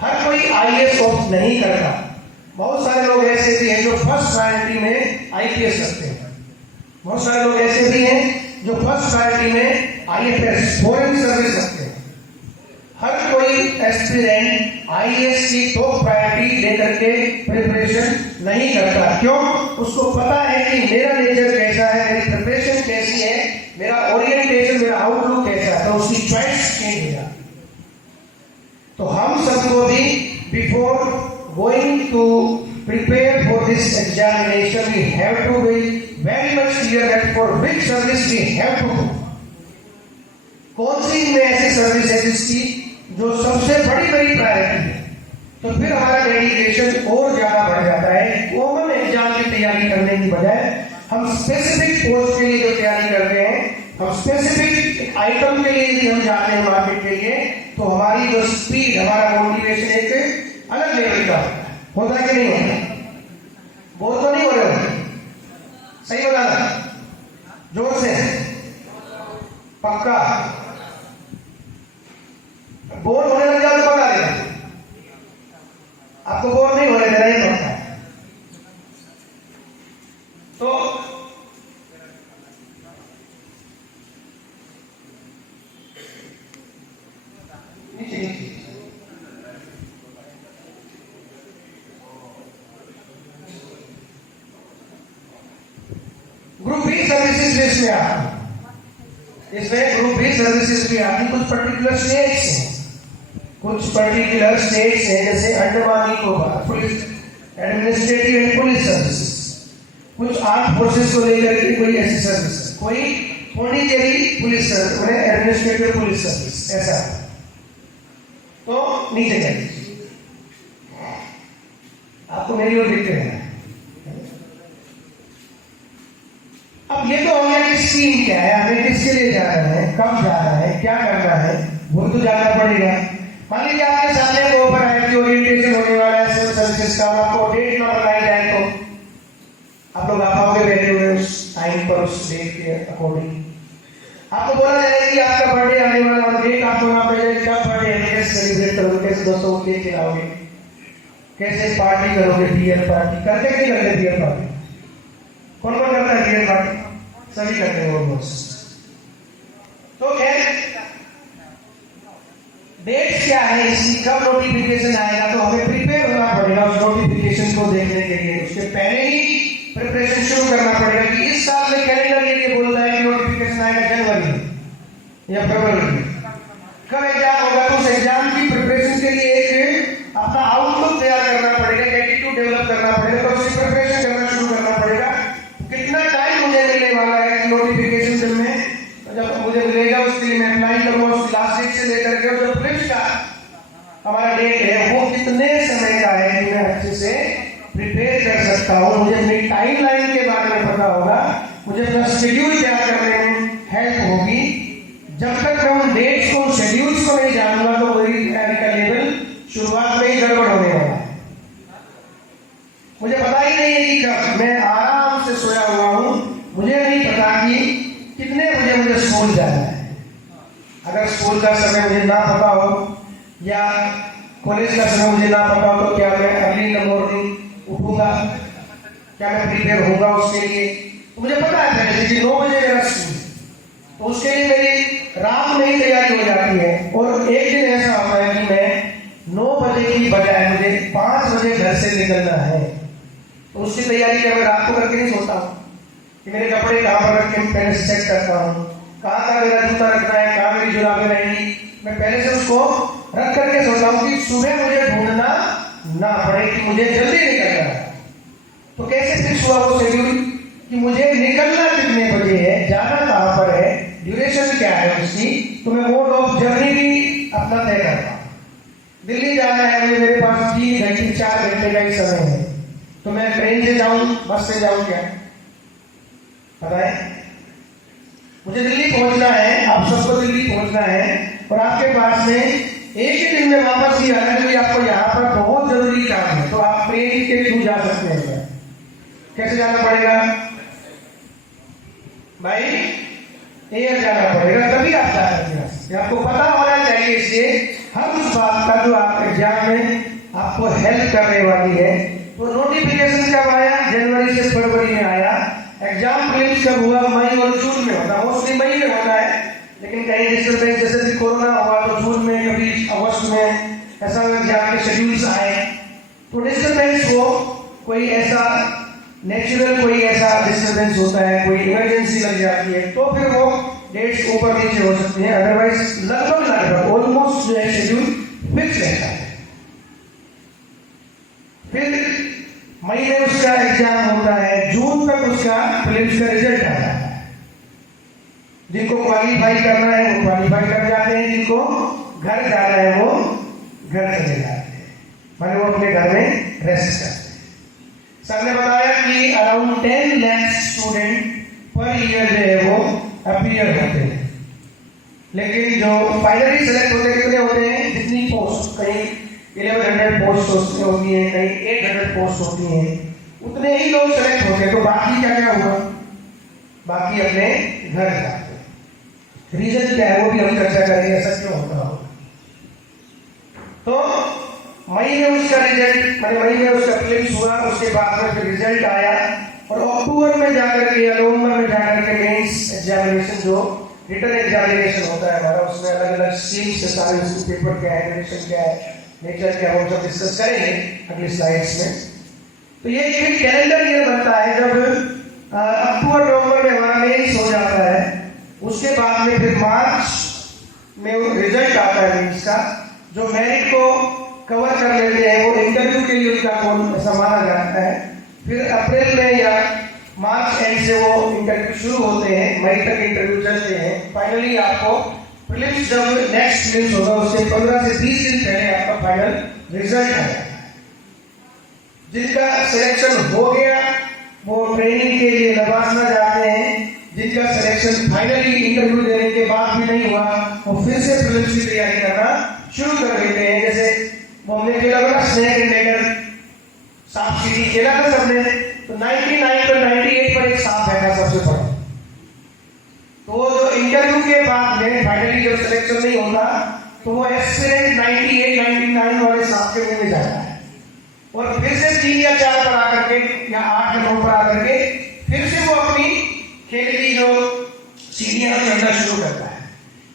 हर कोई IAS ऑप्ट नहीं करता। बहुत सारे लोग ऐसे भी हैं जो फर्स्ट प्रायोरिटी में IPS रखते हैं। बहुत सारे लोग ऐसे भी हैं जो फर्स्ट प्रायोरिटी में IFS फॉरेन सर्विस रखते हैं। हर कोई एस्पिरेंट IAS की टॉप प्रायोरिटी लेकर के प्रिपरेशन नहीं करता। क्यों? उसको पता है कि मेरा नेचर कैसा है, मेरी प्रिपरेशन कैसी है, मेरा ओरिएंटेशन, मेरा आउटलुक कैसा है, तो उसकी चॉइस चेंज हो जाती है। तो हम सबको भी before going to prepare for this examination, we have to be very much clear that for which service we have to go. कौन सी में ऐसी सर्विस है जिसकी जो सबसे बड़ी प्रायोरिटी है, तो फिर हमारा डेडिकेशन और ज्यादा बढ़ जाता है। कॉमन एग्जाम की तैयारी करने की बजाय हम स्पेसिफिक पोस्ट के लिए जो तैयारी करते हैं, हम स्पेसिफिक आइटम के लिए भी हम जाते हैं मार्केट के लिए, तो हमारी जो स्पीड, हमारा मोटिवेशन एक अलग लेवल का होता है कि नहीं होता? बोल तो नहीं हो रहे हो? सही बताना, जोर से, पक्का। बोर होने लग जाओ तो बता देना, आपको बोर नहीं होने देना ही पड़ता है। तो नीचे ग्रुप बी सर्विसेज लिस्ट में आता है। इसमें ग्रुप बी सर्विसेज भी आती, कुछ पर्टिकुलर स्टेट्स हैं, जैसे Andaman Nicobar police administrative and police services, कुछ आर्म फोर्सेस को लेकर के कोई ऐसी सर्विस, कोई पौंडीचेरी पुलिस सर्विस, उन्हें एडमिनिस्ट्रेटिव पुलिस सर्विस, ऐसा। तो नीचे जाइए, आपको मेरी ओर देखते रहना। अब ये तो हो गया कि स्कीम क्या है, हमें किसके लिए जाना है, कब जाना है, क्या करना है, वो तो जानना पड़ेगा। मान लीजिए आपके सामने वो ओपन है कि ओरिएंटेशन होने वाला है सिविल सर्विसेज का, आपको डेट ना बताई जाए तो आप लोग आ पाओगे बैठे हुए उस टाइम पर, उस डेट के अकॉर्डिंग। आपको बोला जाए कि आपका बर्थडे आने वाला और डेट आपको ना पड़े, कब बर्थडे है, कैसे सेलिब्रेट करोगे, कैसे दोस्तों को केक खिलाओगे, कैसे पार्टी करोगे, बियर पार्टी करते कि नहीं करते? बियर पार्टी कौन कौन करता है? बियर पार्टी सभी करते हैं ऑलमोस्ट। तो खैर डेट क्या है इसकी, कब नोटिफिकेशन आएगा, तो हमें प्रिपेयर होना पड़ेगा उस नोटिफिकेशन को देखने के लिए। उसके पहले ही प्रिपरेशन शुरू करना पड़ेगा कि इस साल में कैलेंडर ये बोलता है कि नोटिफिकेशन आएगा जनवरी में या फरवरी में, कब एग्जाम होगा, तो उस एग्जाम की प्रिपरेशन के लिए एक अपना आउटलुक तैयार करना पड़ेगा, एटीट्यूड डेवलप करना पड़ेगा, तो उसकी प्रिपरेशन करना शुरू करना पड़ेगा। कितना टाइम मुझे मिलने वाला है नोटिफिकेशन जब मैं जब मुझे मिलेगा उसके लिए मैं अप्लाई करूंगा, उस लास्ट डेट से लेकर के जो फिफ्थ का हमारा डेट है वो कितने समय का है कि मैं अच्छे से प्रिपेयर कर सकता हूँ, मुझे अपनी टाइम लाइन के बारे में पता होगा, मुझे अपना शेड्यूल तैयार करने में हेल्प होगी। जब तक मैं उन डेट्स को, शेड्यूल्स को नहीं जानूंगा तो मेरी तैयारी का लेवल शुरुआत में ही गड़बड़ होने वाला है। मुझे पता ही नहीं है कि कब, मैं आराम से सोया हुआ हूँ, मुझे नहीं पता कि कितने बजे मुझे स्कूल जाना है। अगर स्कूल का समय मुझे ना पता हो या कॉलेज का समय मुझे ना पता हो, तो क्या मैं अर्ली इन द मॉर्निंग उठूंगा, क्या मैं प्रिपेयर होगा उसके लिए? तो मुझे पता है पहले से कि 9 बजे मेरा स्कूल, तो उसके लिए मेरी रात में ही तैयारी हो जाती है। और एक दिन ऐसा होता है कि मैं 9 बजे की बजाय मुझे 5 बजे घर से निकलना है, तो उसकी तैयारी क्या मैं रात को करके नहीं सोता हूँ कि मेरे कपड़े कहाँ पर रख के पहले से चेक करता हूँ, कहाँ कहाँ मेरा जूता रखना है, कहाँ मेरी जुराबें रहेंगी, मैं पहले से उसको रख करके सोचता हूँ कि सुबह मुझे ढूंढना ना पड़े कि मुझे जल्दी निकलना है। तो कैसे फिक्स हुआ वो शेड्यूल कि मुझे निकलना कितने बजे है, जाना कहाँ पर है, ड्यूरेशन क्या है उसकी, तो मैं मोड ऑफ जर्नी भी अपना तय करता हूँ। दिल्ली जाना है मुझे, मेरे पास 3 घंटे 4 घंटे का ही समय है, तो मैं ट्रेन से जाऊं, बस से जाऊं, क्या पता है? मुझे दिल्ली पहुंचना है, आप सबको दिल्ली पहुंचना है, और आपके पास में एक ही दिन में वापस ही आना है, आपको यहाँ पर बहुत जरूरी काम है, तो आप ट्रेन के थ्रू जा सकते हैं। कैसे जाना पड़ेगा भाई? एयर जाना पड़ेगा, तभी आप जा सकते हैं। आपको पता होना चाहिए इसलिए हर उस बात का जो आप एग्जाम में आपको हेल्प करने वाली है। तो नोटिफिकेशन कब आया? जनवरी से फरवरी में आया। एग्जाम प्रीलिम्स कब हुआ? मई और जून में होता है, मोस्टली मई में होता है, लेकिन कहीं डिस्टर्बेंस जैसे कि कोरोना हुआ तो जून में, कभी अगस्त में, ऐसा एग्जाम के शेड्यूल्स आए तो डिस्टर्बेंस हो, कोई ऐसा नेचुरल कोई ऐसा डिस्टर्बेंस होता है, कोई इमरजेंसी लग जाती है, तो फिर वो डेट्स ऊपर नीचे हो सकती है। अदरवाइज लगभग ऑलमोस्ट जो है शेड्यूल फिक्स रहता है। मई में उसका एग्जाम होता है, जून तक उसका प्रीलिम्स का रिजल्ट आता है। जिनको क्वालिफाई करना है वो क्वालिफाई कर जाते हैं, जिनको घर जाना है वो घर चले जाते हैं, माने वो अपने घर में रेस्ट करते हैं। सर ने बताया कि around 10 lakh student per year जो है वो अपीयर होते हैं, लेकिन जो फाइनली सेलेक्ट होते हैं कितने होते हैं, जितनी पोस्ट, कहीं 1100 पोस्ट होती है, कहीं 800 पोस्ट होती हैं, उतने ही लोग सेलेक्ट होते हैं। तो बाकी क्या क्या हुआ, बाकी अपने घर जाते हैं। रीजन क्या है वो भी हम चर्चा करेंगे, ऐसा क्यों होता होगा। तो मई में उसका रिजल्ट, मई में उसका प्रीलिम्स हुआ, उसके बाद में फिर रिजल्ट आया और अक्टूबर में जाकर के या नवंबर में जाकर के मेंस एग्जामिनेशन, जो रिटन एग्जामिनेशन होता है हमारा, उसमें अलग अलग स्ट्रीम से सारे उसके पेपर क्या है, एडमिशन क्या है, नेचर क्या है, वो सब डिस्कस करेंगे अगली स्लाइड्स में। तो ये एक कैलेंडर ईयर बनता है जब अक्टूबर नवंबर में हमारा मेंस हो जाता है, उसके बाद में फिर मार्च में रिजल्ट आता है मेंस का। जो मेरिट को कवर कर लेते हैं वो इंटरव्यू के लिए उनका कौन ऐसा माना जाता है। फिर अप्रैल में या मार्च एंड से वो इंटरव्यू शुरू होते हैं, मई तक इंटरव्यू चलते हैं। फाइनली आपको प्रीलिम्स जब नेक्स्ट प्रीलिम्स होगा उसके 15 से 20 दिन पहले आपका फाइनल रिजल्ट आएगा। जिनका सिलेक्शन हो गया वो ट्रेनिंग के लिए लबासना जाते हैं, जिनका सिलेक्शन फाइनली इंटरव्यू देने के बाद भी नहीं हुआ वो फिर से प्रीलिम्स की तैयारी करना शुरू कर देते हैं। जैसे वो हमने खेला था स्नेक एंड लेडर, सांप सीढ़ी खेला था सबने, तो 99 पर 98 पर एक सांप बैठा सबसे बड़ा। तो जो इंटरव्यू के बाद में फाइनली जब सिलेक्शन नहीं होता तो वो एस्पिरेंट 98 99 वाले सांप के मुंह में जाता है और फिर से 3 या 4 पर आकर के या 8 या 9 पर आकर के फिर से वो अपनी खेल की जो सीढ़ियां चढ़ना शुरू करता है।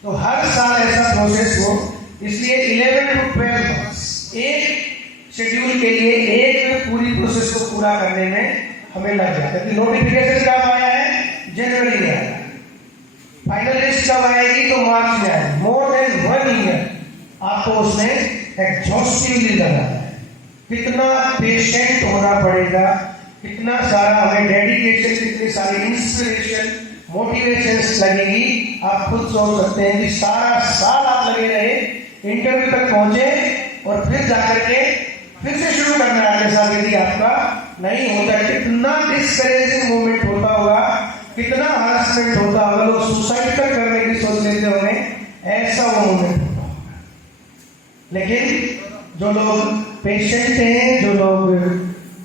तो हर साल ऐसा प्रोसेस हो, इसलिए 11 to 12 months एक शेड्यूल के लिए एक पूरी प्रोसेस को पूरा करने में हमें लग जाता है। नोटिफिकेशन कब आया है, जनवरी में आया, फाइनल लिस्ट कब आएगी तो मार्च में आएगी। मोर देन 1 ईयर आपको उसमें एग्जॉस्टिवली लगा है। कितना पेशेंट होना पड़ेगा, कितना सारा हमें डेडिकेशन, कितनी सारी इंस्पिरेशन, मोटिवेशन लगेगी, आप खुद सोच सकते हैं कि सारा साल आप लगे रहे, इंटरव्यू तक पहुंचे और फिर जाकर के फिर से शुरू करना है अगले साल यदि आपका नहीं होता। कितना डिस्करेजिंग मोमेंट होता होगा, कितना हरासमेंट होता होगा, लोग सुसाइड तक करने की सोच लेते होंगे, ऐसा वो मोमेंट होता होगा। लेकिन जो लोग पेशेंट हैं, जो लोग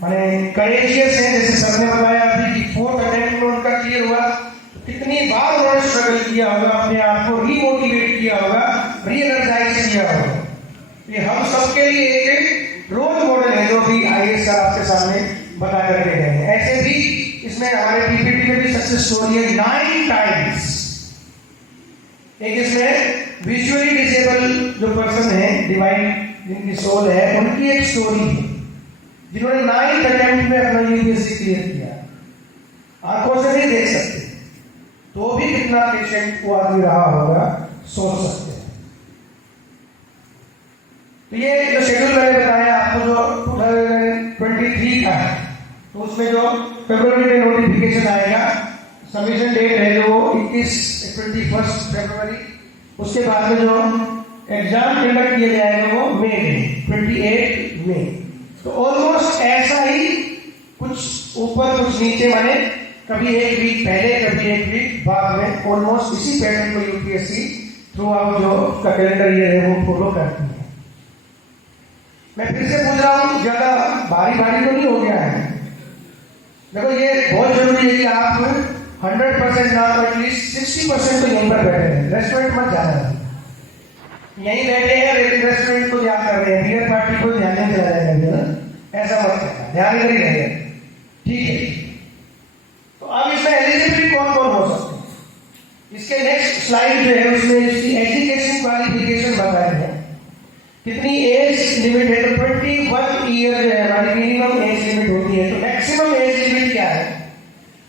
माने करेजियस हैं, जैसे सर ने बताया अभी कि 4th अटेम्प्ट में उनका क्लियर हुआ, तो कितनी बार उन्होंने स्ट्रगल किया होगा, अपने आप को रीमोटिवेट किया होगा, रीएनर्जाइज किया होगा। ये हम सबके लिए एक रोल मॉडल है जो भी आईएएस सर आपके सामने बता करके गए हैं। ऐसे भी इसमें हमारे पीपीटी में भी सक्सेस स्टोरी है 9 टाइम्स। एक इसमें विजुअली डिसेबल जो पर्सन है, डिवाइन जिनकी सोल है, उनकी एक स्टोरी है, जिन्होंने 9 अटेम्प्ट में अपना यूपीएससी क्लियर किया। आंखों से नहीं देख सकते तो भी कितना पेशेंट वो आदमी रहा होगा, सोच सकते हैं। तो ये जो शेड्यूल मैंने बताया आपको जो 2023 का है, तो उसमें जो फरवरी में नोटिफिकेशन आएगा, सबमिशन डेट है जो 21 फरवरी, उसके बाद में जो एग्जाम कंडक्ट किया जाएगा वो मई में 28 मई। तो ऑलमोस्ट ऐसा ही कुछ ऊपर कुछ नीचे, माने कभी एक वीक पहले कभी एक वीक बाद में, ऑलमोस्ट इसी पैटर्न को यूपीएससी थ्रू आउट जो उसका कैलेंडर ईयर है वो फॉलो करती है। मैं फिर से पूछ रहा हूं, ज्यादा भारी भारी तो नहीं हो गया है। देखो ये बहुत जरूरी है कि आप 100% ना तो एटलीस्ट 60% तो यहीं पर बैठे हैं, रेस्टोरेंट मत जाना है। यहीं बैठे हैं लेकिन रेस्टोरेंट को ध्यान कर रहे हैं, बियर पार्टी को ध्यान नहीं चला जाएगा, ऐसा मत करना, ध्यान नहीं रहे, ठीक है। तो अब इसमें एलिजिबिलिटी कौन कौन हो सकते हैं, इसके नेक्स्ट स्लाइड जो है उसमें इसकी एजुकेशन क्वालिफिकेशन बताई है। कितनी एज लिमिट है, तो 21 ईयर जो है हमारी मिनिमम एज लिमिट होती है। तो मैक्सिमम एज लिमिट क्या है,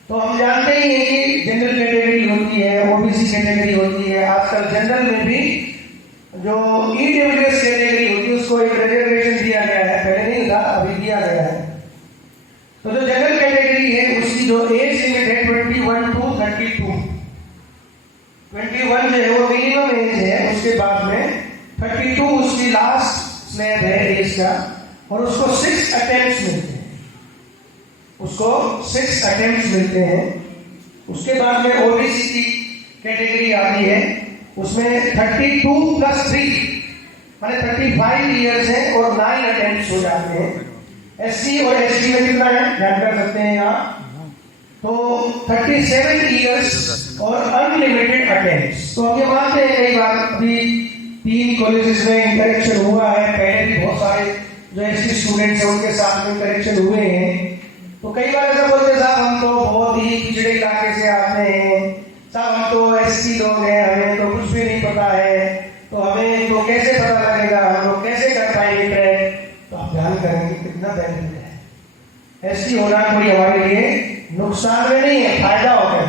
तो हम जानते ही हैं कि जनरल कैटेगरी होती है, ओबीसी कैटेगरी होती है, आजकल जनरल में भी जो ईडब्ल्यूएस कैटेगरी होती है उसको एक रिजर्वेशन दिया गया है, पहले नहीं था अभी दिया गया है। 41 जो है वो मिनिमम एज है, उसके बाद में 32 उसकी लास्ट स्लैब है एज का, और उसको 6 अटेम्प्ट्स मिलते हैं, उसको 6 अटेम्प्ट्स मिलते हैं। उसके बाद में ओबीसी की कैटेगरी आती है, उसमें 32 प्लस 3 माने 35 ईयर्स है और 9 अटेम्प्ट्स हो जाते हैं। एससी और एसटी में कितना है ध्यान कर सकते हैं यहाँ, तो 37 ईयर्स और अनलिमिटेड अटेम्प्ट्स। तो अब ये मानते हैं कई बार अभी 3 कॉलेजेस में इंटरेक्शन हुआ है, पहले भी बहुत सारे जो एसटी स्टूडेंट्स हैं उनके साथ में इंटरेक्शन हुए हैं, तो कई बार ऐसा बोलते हैं साहब हम तो बहुत ही पिछड़े इलाके से आते हैं, साहब हम तो एसटी लोग हैं, हमें तो कुछ भी नहीं पता है, तो हमें तो कैसे पता लगेगा, हम लोग कैसे कर पाएंगे ट्रैक। तो आप ध्यान करेंगे कितना बेनिफिट है। एसटी होना कोई हमारे लिए नुकसान में नहीं है, फायदा होता है।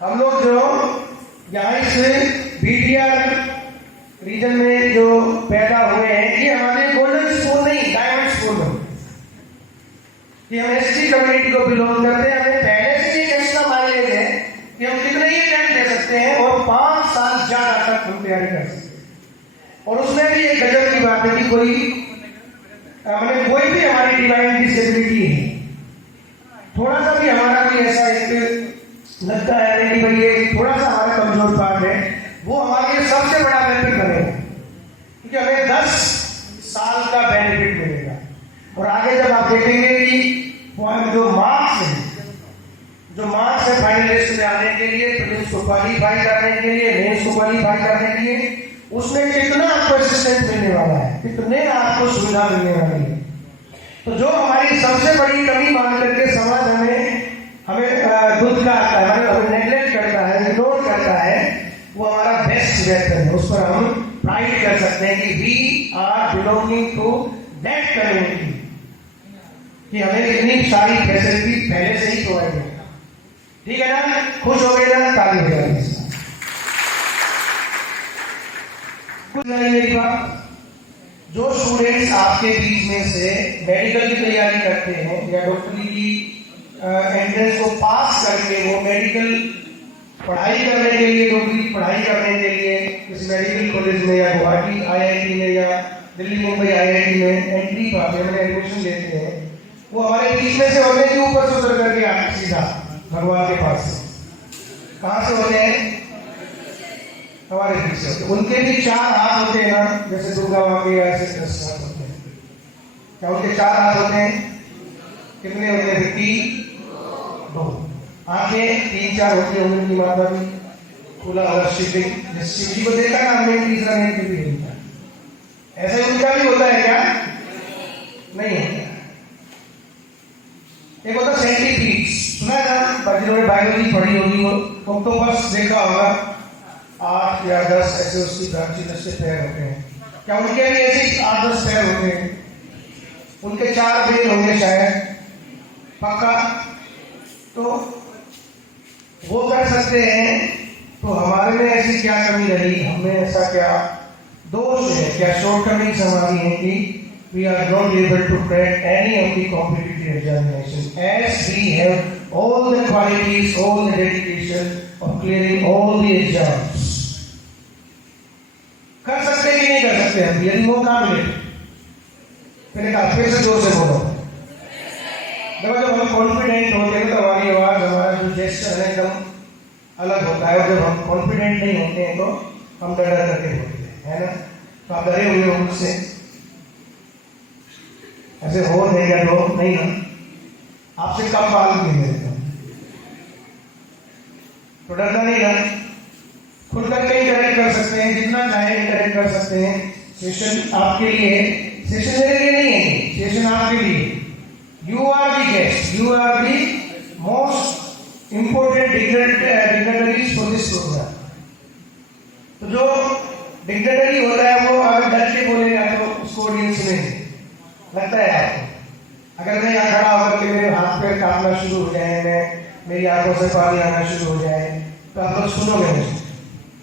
हम लोग जो यहाँ इस बीटीआर रीजन में जो पैदा हुए हैं, ये हमारे गोल्डन स्पून नहीं, डायमंड स्पून में, कि हम एसटी कम्युनिटी को बिलोंग करते हैं। हमें पहले से एक एक्स्ट्रा माइलेज है कि हम कितने ही टाइम दे सकते हैं और 5 साल ज्यादा तक हम तैयारी कर सकते हैं। और उसमें भी एक गजब की बात है कि कोई भी हमारी डिवाइन डिसेबिलिटी है, थोड़ा सा भी हमारा कोई ऐसा एक लगता है कि भाई ये थोड़ा सा हमारा कमजोर पार्ट है, वो हमारे लिए सबसे बड़ा बेनिफिट बनेगा, क्योंकि हमें 10 साल का बेनिफिट मिलेगा। और आगे जब आप देखेंगे कि जो मार्क्स है फाइनल लिस्ट में आने के लिए, प्रीलिम्स को क्वालीफाई करने के लिए, मेंस को क्वालीफाई करने के लिए, उसमें कितना आपको असिस्टेंस मिलने वाला है, कितने आपको सुविधा मिलने वाली है। तो जो हमारी सबसे बड़ी कमी मान करके समाज हमें दुख का आता है, हमें नेग्लेक्ट करता है, इग्नोर करता है, वो हमारा बेस्ट वेपन है। उस पर हम प्राइड कर सकते हैं कि we are belonging to that community, कि हमें इतनी सारी फैसिलिटी पहले से ही प्रोवाइड है। ठीक है ना, खुश हो गए ना, ताली हो जाएगी। कुछ मेरी बात, जो स्टूडेंट्स आपके बीच में से मेडिकल की तैयारी करते हैं या डॉक्टरी की एंट्रेंस को पास करके वो मेडिकल पढ़ाई करने के लिए, डॉक्टरी की पढ़ाई करने के लिए किसी मेडिकल कॉलेज में या गुवाहाटी आईआईटी में या दिल्ली मुंबई आईआईटी में एंट्री पाते हैं, एडमिशन लेते हैं, वो हमारे बीच में से होते हैं कि ऊपर से उतर करके आते सीधा भगवान के पास से। कहाँ से होते हैं? हमारे बीच से होते हैं। उनके भी 4 हाथ होते हैं ना, जैसे दुर्गा माँ के ऐसे 10 हाथ होते हैं। क्या उनके 4 हाथ होते हैं? कितने होते हैं? 3, 2 आंखें 3-4 होती है उनकी माता भी, खुला हुआ शिवलिंग, शिव जी को देखा ना हमने, तीसरा नेत्र भी होता है। ऐसे उनका भी होता है क्या? नहीं होता। एक होता सेंटीपीड्स, सुना है ना, जिन्होंने बायोलॉजी पढ़ी होगी, वो ऑक्टोपस देखा होगा, 8 या 10 ऐसे उसकी ब्रांचेस से पैर होते हैं। क्या उनके भी ऐसे 8-10 पैर होते हैं? उनके 4 बेल होंगे शायद, पक्का। तो वो कर सकते हैं, तो हमारे में ऐसी क्या कमी रही, हमें ऐसा क्या दोष है, क्या शॉर्टकमिंग्स हमारी हैं कि we are not able to crack any of the competitive examinations as we have all the qualities, all the dedication of clearing all the exams. कर सकते कि नहीं कर सकते हम, यदि मौका मिले? मैंने कहा फिर से जोर से बोलो। देखो जब हम कॉन्फिडेंट होते हैं तो हमारी आवाज, हमारा जो जेस्चर है एकदम अलग होता है, और जब हम कॉन्फिडेंट नहीं होते हैं तो हम डर करके बोलते हैं, है ना। तो आप डरे हुए हो मुझसे, ऐसे हो नहीं या तो नहीं ना, आपसे कम बाल भी मेरे तो डरना नहीं ना, खुद करके इंटरेक्ट कर सकते हैं, जितना चाहे इंटरेक्ट कर सकते हैं। सेशन आपके लिए, सेशन मेरे लिए नहीं है, सेशन आपके लिए। You are the guest, you are the most important dignitaries for this programme. तो जो डिग्नेटरी होता है वो अगर डर के बोलेगा तो उसको ऑडियंस में लगता है आपको। अगर मैं यहाँ खड़ा होकर के मेरे हाथ पैर कांपना शुरू हो जाए, मेरी आंखों से पानी आना शुरू हो जाए, तो आप लोग सुनोगे मुझे,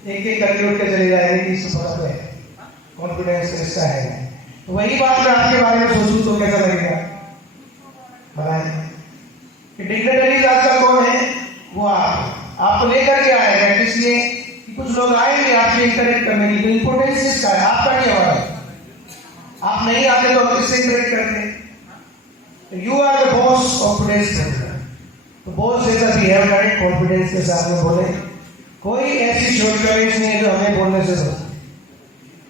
एक एक करके उठ के चले जाएंगे कि इसको पता है, कॉन्फिडेंस कैसा है। तो वही बात मैं आपके बारे में सोचूं तो कैसा लगेगा, बताएं। कि डिग्नेटरीज आजकल कौन है? वो आपको लेकर के आएगा, किस इसलिए कि कुछ लोग आएंगे आपसे इंटरेक्ट करने के लिए। इंपोर्टेंस इसका है, आपका नहीं हमारा। आप नहीं आते तो हम किससे इंटरेक्ट करते? You are the boss of today's programme. तो बॉस जैसा बिहेव करें, कॉन्फिडेंस के साथ में बोले। कोई ऐसी शॉर्टकमिंग्स नहीं है जो हमें बोलने से रोके,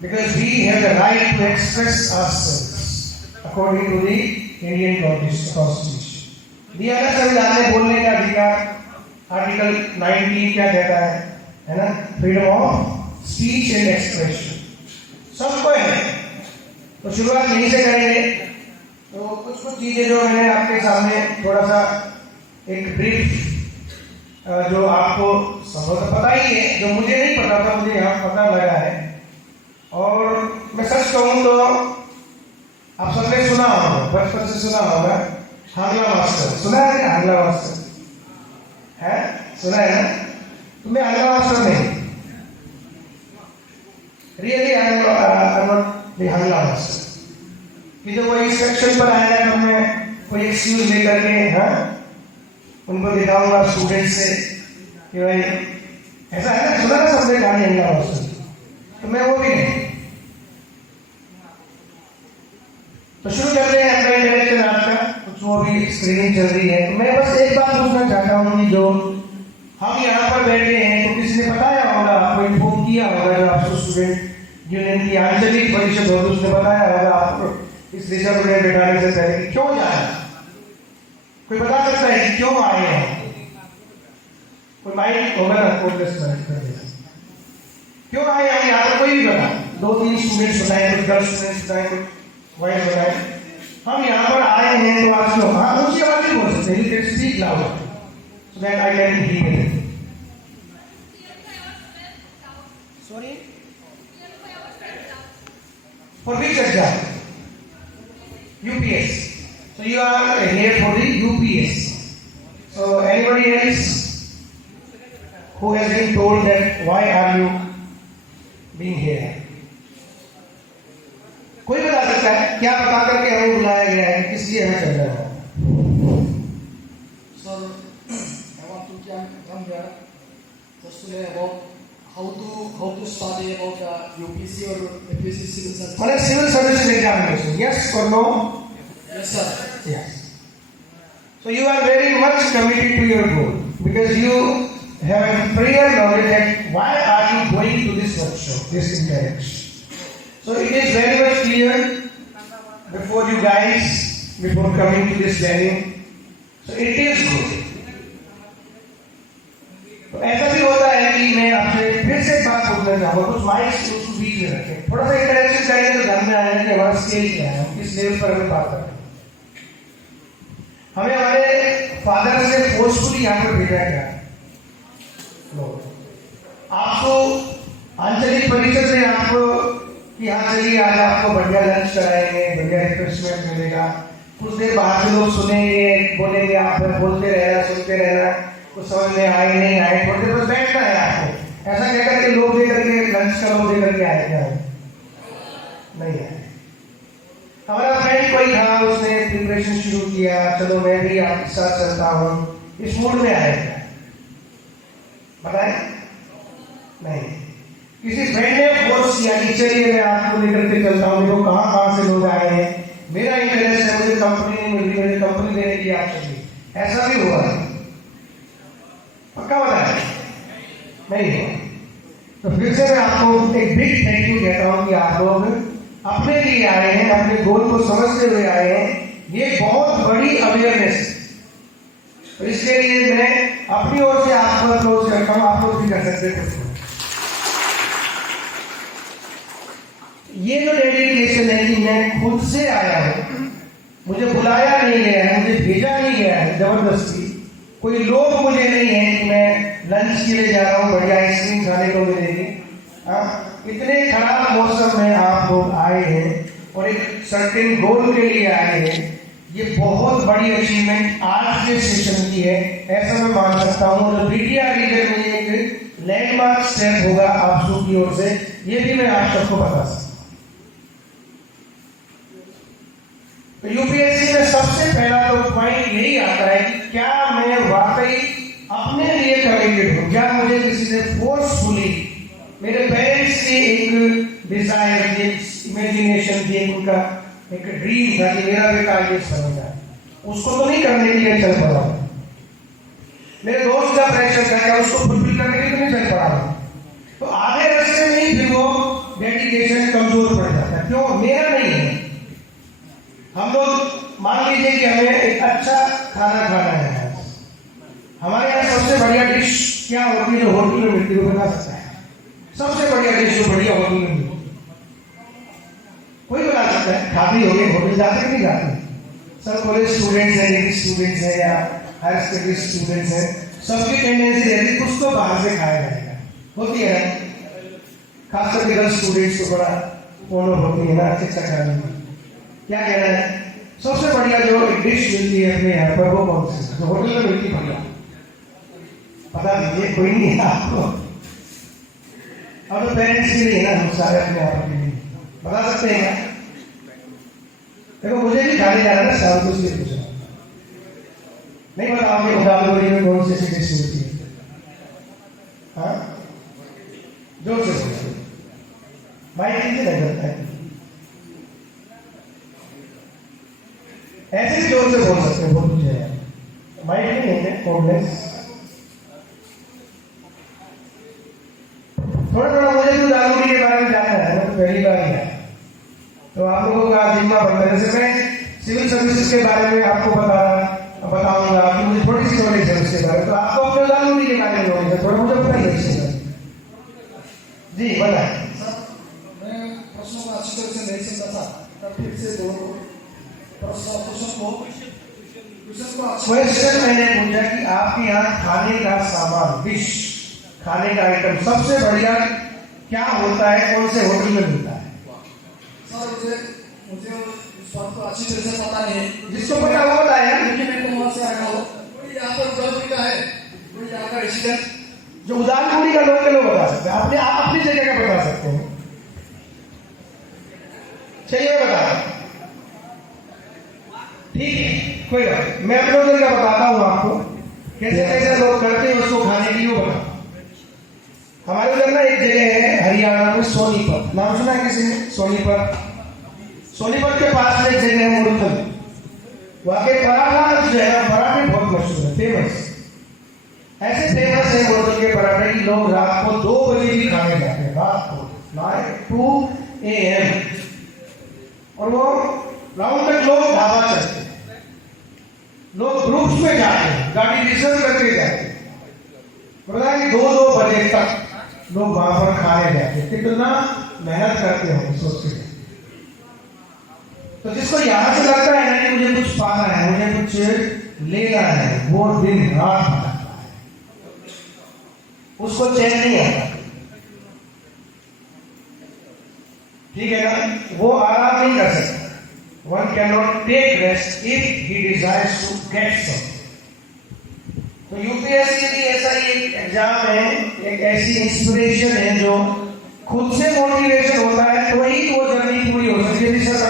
because we have the right to express ourselves according to the Indian constitution. दिया ना संविधान में बोलने का अधिकार। आर्टिकल 19 क्या कहता है ना? Freedom of speech and expression सबको है। तो शुरुआत यहीं से करेंगे। तो कुछ चीजें जो मैंने आपके सामने थोड़ा सा एक ब्रीफ जो आपको संभवतः पता ही है, जो मुझे नहीं पता था, मुझे यहाँ पता लगा है। और मैं सच कहूँ तो आप सबने सुना होगा, बचपन से सुना होगा हांगला मास्टर। सुना है क्या हांगला मास्टर? है, सुना है ना? तुम्हें हांगला मास्टर नहीं, really I am not the Hangla master. कि जब वो इंस्ट्रक्शन पर आया तो मैं कोई एक्सक्यूज लेकर के उनको दिखाऊंगा स्टूडेंट से कि भाई ऐसा है ना, सुना ना सबने कहानी हांगला मास्टर। तो मैं वो भी नहीं। तो शुरू करते हैं अपना इंटरेक्शन आपका। कुछ वो भी स्क्रीनिंग चल रही है। तो मैं बस एक बात पूछना चाहता हूँ कि जो हम यहाँ पर बैठे हैं तो किसी ने बताया होगा, आपको इन्फॉर्म किया होगा, जो आपको स्टूडेंट यूनियन की आंचलिक परिषद होगी उसने बताया होगा आपको इस रिजर्व में बैठाने से पहले कि क्यों जाए? कोई बता सकता है कि क्यों आए हैं? कोई माइक होगा ना, क्यों आए हैं यहाँ पर? कोई भी बता। 2-3 स्टूडेंट्स बताए, कुछ गर्ल्स स्टूडेंट्स बताए, कुछ बॉयज बताए। हम यहाँ पर आए हैं तो आज क्यों? हाँ, ऊंची आवाज नहीं बोल सकते, you can speak louder so that I can hear it. Sorry? For which exam? UPS. So you are here for the UPS. So anybody else who has been told that why are you being here? कोई बता सकता है क्या बता करके हमें बुलाया गया है, किस लिए हमें चल रहा है? Sir, I want to come here just to learn about how to study about UPC or APSC civil service. मतलब civil service examination, yes or no? Yes, sir. Yes. So you are very much committed to your goal because you have a prior knowledge that why are you going to this workshop, this interaction. So it is very much clear before you guys, before coming to this venue. So it is good. तो ऐसा भी होता है कि मैं आपसे फिर से बात बोलना चाहूँगा, कुछ माइक्स उसको बीच में रखें, थोड़ा सा इंटरेक्शन करेंगे तो ध्यान में आएगा कि हमारा स्केल क्या है, किस लेवल पर हमें बात करना है। हमें हमारे फादर से फोर्सफुली यहाँ पर भेजा गया। आपको आंचलिक परिषद से आपको यहाँ चलिए आज आपको बढ़िया लंच कराएंगे, बढ़िया रिफ्रेशमेंट मिलेगा। कुछ देर बाहर से लोग सुनेंगे, बोलेंगे, आप बोलते रहना, सुनते रहना, कुछ समझ में आए नहीं आए, थोड़ी देर बस बैठना है आपको। ऐसा कहकर के लोग दे करके लंच का लोग दे करके आए क्या? नहीं आए। हमारा फ्रेंड कोई था, उसने प्रिपरेशन शुरू किया, चलो मैं भी आपके साथ चलता हूँ, इस मूड में आएगा। बताए? नहीं। किसी फ्रेंड ने फोर्स किया कि चलिए मैं आपको लेकर के चलता हूँ, देखो कहाँ से लोग आए हैं, मेरा इंटरेस्ट है, मुझे कंपनी नहीं मिल रही, मुझे कंपनी देने की आप चलिए। ऐसा भी हुआ है? पक्का बताए? नहीं हुआ। तो फिर से मैं आपको एक बिग थैंक यू कहता हूँ कि आप लोग अपने लिए आए हैं, अपने गोल को समझते हुए आए हैं। ये बहुत बड़ी अवेयरनेस है। तो इसके लिए मैं अपनी ओर से आपको अप्रोच करता हूँ, आप लोग भी कर सकते हैं। ये जो डेडिकेशन है कि मैं खुद से आया हूँ, मुझे बुलाया नहीं गया है, मुझे भेजा नहीं गया है जबरदस्ती, कोई लोग मुझे नहीं है कि मैं लंच के लिए जा रहा हूँ, बढ़िया आइसक्रीम खाने को मिलेगी। इतने खराब मौसम में आप लोग आए हैं और एक सर्टेन गोल के लिए आए हैं। ये बहुत बड़ी अचीवमेंट आज के सेशन की है, ऐसा मैं मान सकता हूँ। तो बीटीआर रीजन में एक लैंडमार्क स्टेप होगा आप सब की ओर से, ये भी मैं आप सबको बता सकता हूँ। तो यूपीएससी में सबसे पहला तो पॉइंट यही आता है कि क्या मैं वाकई अपने लिए कमिटेड हूँ, क्या मुझे किसी ने फोर्स मेरे पेरेंट्स की एक डिजायर थी, इमेजिनेशन थी, उनका एक ड्रीम था कि मेरा बेटा आईएएस बनेगा। उसको तो नहीं करने के लिए चल पड़ा, मेरे दोस्त का प्रेशर था क्या उसको फुलफिल करने के लिए तो नहीं चल पड़ा। तो आधे रास्ते में ही फिर वो डेडिकेशन कमजोर पड़ जाता है। क्यों? मेरा नहीं है। हम लोग मान लीजिए कि हमें एक अच्छा खाना खाना है, हमारे यहाँ सबसे बढ़िया डिश क्या होती है जो होटल में मिलती है, वो बता सकता है? सबसे बढ़िया डिश जो बढ़िया होटल में मिलती है, कोई बता सकता है? खाती हो गई, होटल जाते नहीं जाते? सब कॉलेज स्टूडेंट्स हैं, इंग्लिश स्टूडेंट्स हैं या हायर स्टडीज स्टूडेंट्स हैं, सबकी टेंडेंसी रहती है कुछ तो बाहर से खाया जाएगा, होती है ना? खासकर गर्ल्स स्टूडेंट्स को बड़ा फॉलो होती है ना शिक्षा खाने में। क्या कहना है? सबसे बढ़िया जो डिश मिलती है अपने यहाँ पर वो कौन सी जो होटल में मिलती बढ़िया पता दीजिए, कोई नहीं है आपको। अब तो पेरेंट्स के लिए है ना, हम सारे अपने आप के लिए बता सकते हैं क्या? देखो मुझे भी खाने जाना ना शाम को, इसलिए पूछा नहीं बताओगे उदालगुड़ी में कौन सी ऐसी डिश मिलती है? हाँ जोर से बोलो, माइक नीचे नहीं करता है, ऐसे भी जोर से बोल सकते हैं, बोल मुझे माइक नहीं है कॉन्फ्रेंस। थोड़ा थोड़ा मुझे भी उदालगुड़ी के बारे में जानना है, मैं तो पहली बार ही आया, तो आप लोगों का जिम्मा बनता है। जैसे मैं सिविल सर्विसेज के बारे में आपको बताऊंगा कि मुझे थोड़ी सी नॉलेज है उसके बारे में, तो आपको अपने उदालगुड़ी के बारे में नॉलेज है, थोड़ा मुझे बताइए इसके बारे में। जी बताएं। मैं प्रश्नों को अच्छी तरह से नहीं सुनता था, तब फिर से दो क्वेश्चन मैंने पूछा कि आपके यहाँ खाने का सामान, डिश, खाने का आइटम सबसे बढ़िया क्या होता है, कौन से होटल में मिलता है? सर मुझे उस बात को अच्छी तरह से पता नहीं है, जिसको पता वो बताया, लेकिन मैं तो वहां से आया हूँ, कोई यहाँ पर जॉब का है, कोई यहाँ का रेसिडेंट जो उदालगुड़ी का लोग के लोग बता सकते हैं, अपने आप अपनी जगह का बता सकते हैं। चलिए बता, ठीक है कोई बात, मैं अपने उधर का बताता हूँ आपको कैसे कैसे लोग करते हैं उसको खाने के लिए बता। हमारे उधर ना एक जगह है हरियाणा में, सोनीपत, नाम सुना है किसी ने? सोनीपत, सोनीपत के पास में एक जगह है मुरथल, वहां के पराठा जो है पराठे बहुत मशहूर है, फेमस, ऐसे फेमस है मुरथल के पराठे की लोग रात को 2 बजे भी खाने जाते हैं, रात को 2 AM, और वो राउंड तक लोग ढाबा चलते हैं, लोग ग्रुप्स में जाते हैं, गाड़ी रिजर्व करके जाते हैं, पता है 2-2 बजे तक लोग वहां पर खाने जाते हैं। कितना मेहनत करते हो सोचते हैं। तो जिसको यहां से लगता है ना कि मुझे कुछ पाना है, मुझे कुछ लेना है, वो दिन रात भटकता है, उसको चैन नहीं आता, ठीक है ना? वो आराम नहीं कर सकता। One cannot take rest if he desires to get something. तो यूपीएससी भी ऐसा ही एक एग्जाम है, एक ऐसी इंस्पिरेशन है जो खुद से मोटिवेशन होता है तो ही वो जर्नी पूरी हो सकती है। रिसर्च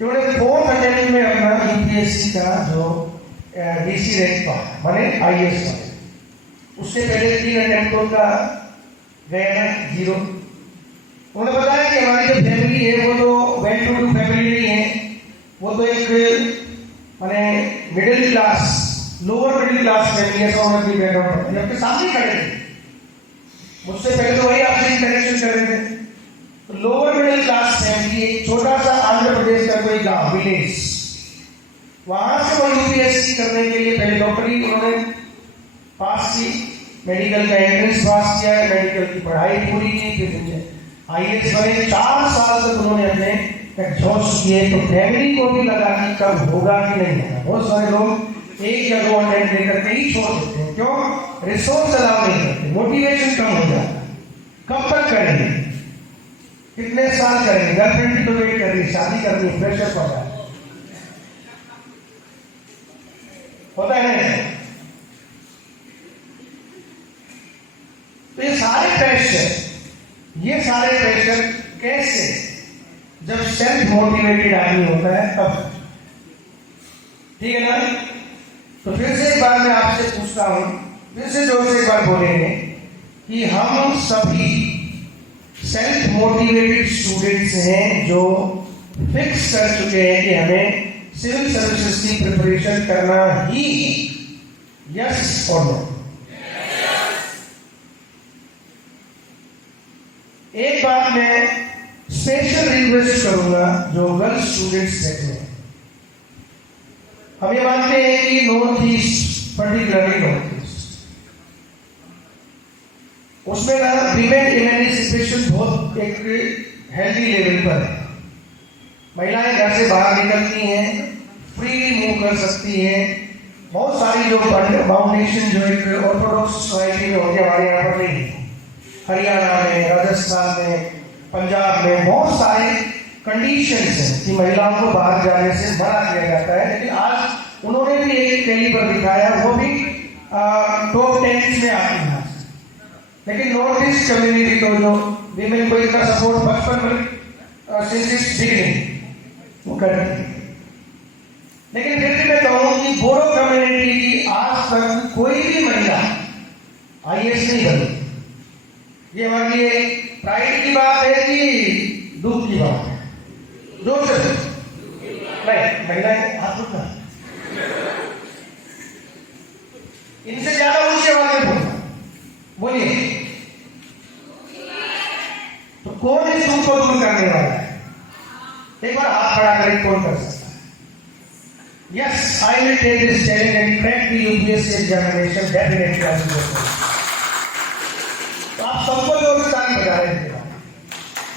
उन्होंने 4th अटेम्प्ट में अपना यूपीएससी का जो डीसी रैंक पाया, माने आईएएस पाया, उससे पहले 3 अटेम्प्टों का गया ना 0। उन्होंने बताया कि हमारी जो फैमिली है वो तो वेल टू डू फैमिली नहीं है, वो तो एक माने middle class, lower middle class family है, सोनर की बैकग्राउंड है, आपके सामने खड़े थे, मुझसे पहले तो वही आपसे इंटरेक्शन कर रहे थे। तो लोअर मिडिल क्लास फैमिली, एक छोटा सा आंध्र प्रदेश का कोई गांव, विलेज, वहां से वो यूपीएससी करने के लिए पहले डॉक्टरी उन्होंने पास की, मेडिकल का एंट्रेंस पास किया, मेडिकल की पढ़ाई पूरी की, फिर आईएएस बने। 4 साल तक उन्होंने अपने एग्जॉस्ट किए। तो फैमिली को भी लगा कि कब होगा कि नहीं होगा। बहुत सारे लोग 1 या 2 अटेम्प्ट लेकर के ही छोड़ देते हैं, क्यों? रिसोर्स अलाउ नहीं करते, मोटिवेशन कम हो जाता है। कब तक करेंगे, कितने साल करेंगे? गर्लफ्रेंड की तो वेट कर रही है, शादी करनी है, प्रेशर पड़ रहा है, होता है ना? तो ये सारे प्रेशर कैसे, जब सेल्फ मोटिवेटेड आदमी होता है तब, ठीक है ना? तो फिर से एक बार मैं आपसे पूछता हूं, फिर से जोर से एक बार बोलेंगे कि हम सभी सेल्फ मोटिवेटेड स्टूडेंट्स हैं जो फिक्स कर चुके हैं कि हमें सिविल सर्विसेज की प्रिपरेशन करना ही है। यस और नो? एक बात मैं स्पेशल रिक्वेस्ट करूंगा जो गर्ल्स स्टूडेंट्स बैठे हैं। हम ये मानते हैं कि north east, particularly north east, उसमें ना विमेन इमेंसिपेशन बहुत एक हेल्दी लेवल पर है। महिलाएं घर से बाहर निकलती हैं, फ्रीली मूव कर सकती हैं। बहुत सारी जो फाउंडेशन जो एक ऑर्थोडॉक्स सोसाइटी में होती है हमारे यहाँ पर नहीं है। हरियाणा में, राजस्थान में, पंजाब में बहुत सारे कंडीशंस हैं कि महिलाओं को बाहर जाने से मना किया जाता है, लेकिन आज उन्होंने भी एक कैलिबर दिखाया, वो भी टॉप 10 में आती है। लेकिन नॉर्थ ईस्ट कम्युनिटी तो जो विमेन को इतना सपोर्ट बचपन में सिंस बिगिनिंग वो कर रही है। लेकिन फिर भी मैं कहूँ कि बोडो कम्युनिटी की आज तक कोई भी महिला IAS नहीं बनी। ये हमारे लिए प्राइड की बात है कि दुख की बात है? जोर से नहीं, महिलाएं हाथ उठना, इनसे ज्यादा ऊंची आवाज में बोलना, बोलिए। तो कौन इस दुख को दूर करने वाला है? एक बार हाथ खड़ा करें, कौन कर सकता है? Yes, I will take this challenge and crack the UPSC examination definitely. तो आप सबको जोर से ताली बजा रहे हैं,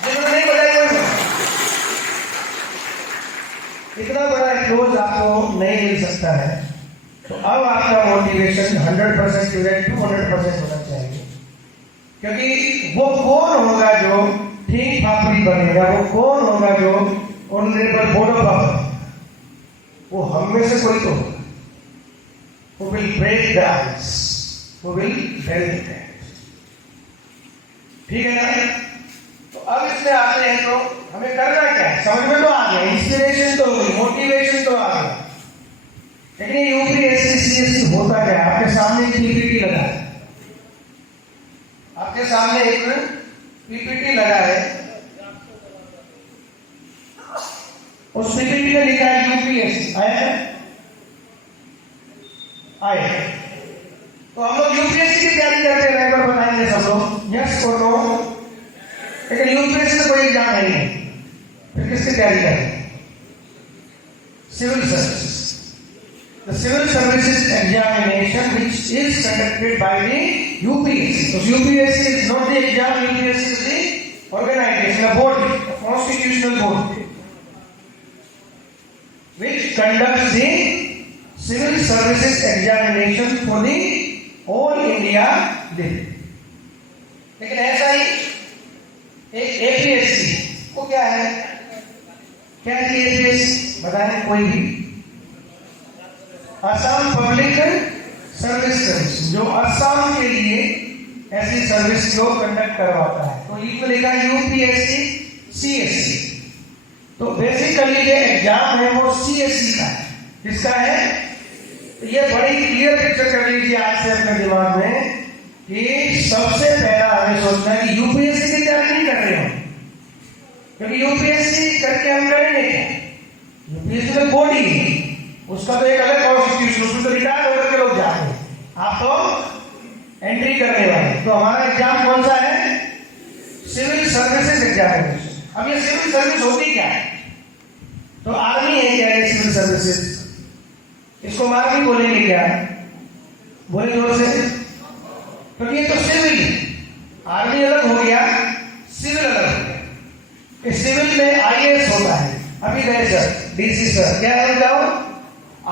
जिन्होंने नहीं बजाई कोई इतना बड़ा क्लोज आपको नहीं मिल सकता है। तो अब आपका मोटिवेशन 100% की बजाय 200% होना चाहिए, क्योंकि वो कौन होगा जो ठीक फाफड़ी बनेगा, वो कौन होगा जो ऑनरेबल बोर्ड ऑफ पावर, वो हम में से कोई तो होगा। वो विल ब्रेक द आइस, वो विल बेंड द हैंड। ठीक है ना? तो अब इसमें आते हैं तो हमें करना क्या है? समझ में तो आ गया, इंस्पिरेशन तो हो गई, मोटिवेशन तो आ गया। लेकिन ये UPSC CSC होता क्या है? आपके सामने एक PPT लगा है, आपके सामने एक PPT लगा है, उस PPT में लिखा है UPSC। आया है? आया। तो हम लोग UPSC की तैयारी करते हैं, एक बार बताएंगे सब लोग, यस और नो? लेकिन UPSC में कोई एग्जाम नहीं है, फिर किसकी तैयारी करें? Civil services. The civil services examination which is conducted by the UPSC. So UPSC is not the exam, UPSC is the organization, a body, a constitutional body, which conducts the civil services examination for the all India level. लेकिन ऐसा ही एक APSC वो क्या है? क्या है APSC? बताएं कोई भी। असम पब्लिक सर्विस कमीशन, जो असम के लिए ऐसी सर्विस को कंडक्ट करवाता है। तो ये तो लिखा UPSC CSC। तो बेसिकली ये एग्जाम है वो CSC का है। किसका है? तो ये बड़ी क्लियर पिक्चर कर लीजिए आज से अपने दिमाग में कि सबसे पहला हमें सोचना है कि UPSC की तैयारी नहीं कर रहे हो, क्योंकि UPSC करके हम करेंगे क्या? UPSC में बॉडी है, उसका तो एक अलग कॉन्स्टिट्यूशन, उसमें तो रिटायर होकर के लोग जाते हैं, आप तो एंट्री करने वाले। तो हमारा एग्जाम कौन सा है? Civil services examination. अब ये सिविल सर्विस होती क्या है? तो आर्मी है क्या ये सिविल सर्विसेज? इसको हम आर्मी बोलेंगे क्या? बोले जोर से, क्योंकि ये तो सिविल है। आर्मी अलग हो गया, सिविल अलग हो गया। इस सिविल में IAS होता है। अभी गए सर, DC सर, क्या है बताओ?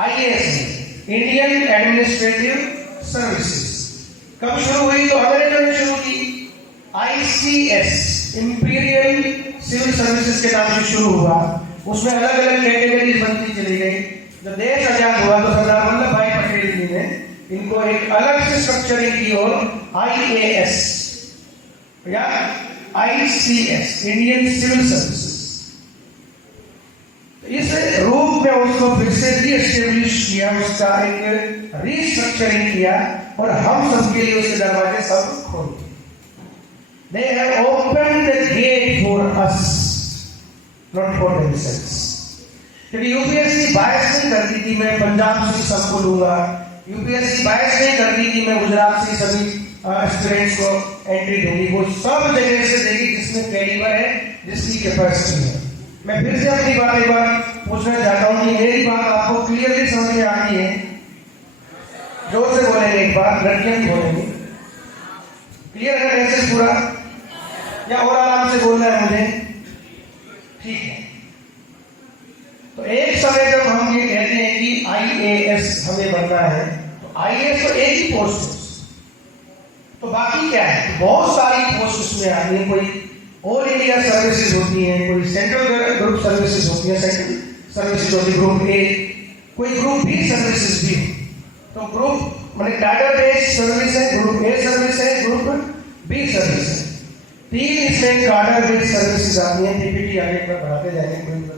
IAS, Indian administrative services. कब शुरू हुई? तो अंग्रेजों ने शुरू की। ICS, इंपीरियल सिविल सर्विसेज के नाम से शुरू हुआ। उसमें अलग अलग कैटेगरीज बनती चली गई। जब देश आजाद हुआ तो सरदार वल्लभ भाई पटेल जी ने इनको एक अलग से स्ट्रक्चरिंग की और IAS या ICS, इंडियन सिविल सर्विसेज, इस रूप में उसको फिर से रीएस्टेब्लिश किया, उसका एक रीस्ट्रक्चरिंग किया और हम सबके लिए उसके दरवाजे सब खोल दिए। They have opened the gate for us, not for themselves. क्योंकि यूपीएससी 22 नहीं करती थी मैं पंजाब से सबको लूंगा, यूपीएससी 22 नहीं करती थी मैं गुजरात से सभी स्टूडेंट्स को एंट्री दूंगी। वो सब जगह से देगी जिसमें कैलिबर है, जिसकी कैपेसिटी है। मैं फिर से अपनी बात एक बार पूछना चाहता हूँ कि मेरी बात आपको क्लियरली समझ में आ रही है? जोर से बोलेंगे एक बार, लड़कियां बोलेंगे। क्लियर है मैसेज पूरा, या और आराम से बोलना है मुझे? ठीक है। तो एक समय जब हम ये कहते हैं कि आईएएस हमें बनना है, तो आईएएस तो एक ही पोस्ट है, तो बाकी क्या है? तो बहुत सारी पोस्ट उसमें आती है। कोई ऑल इंडिया सर्विसेज होती हैं, कोई सेंट्रल ग्रुप सर्विसेज होती है, सेंट्रल सर्विसेज होती है ग्रुप ए, कोई ग्रुप बी सर्विसेज भी। तो ग्रुप माने डाटा बेस्ड सर्विस है, ग्रुप ए सर्विस है, ग्रुप बी सर्विस है। 3 इसमें डाटा बेस्ड सर्विसेज आती हैं। पीपीटी आगे पर बढ़ाते जाएंगे, कोई नहीं।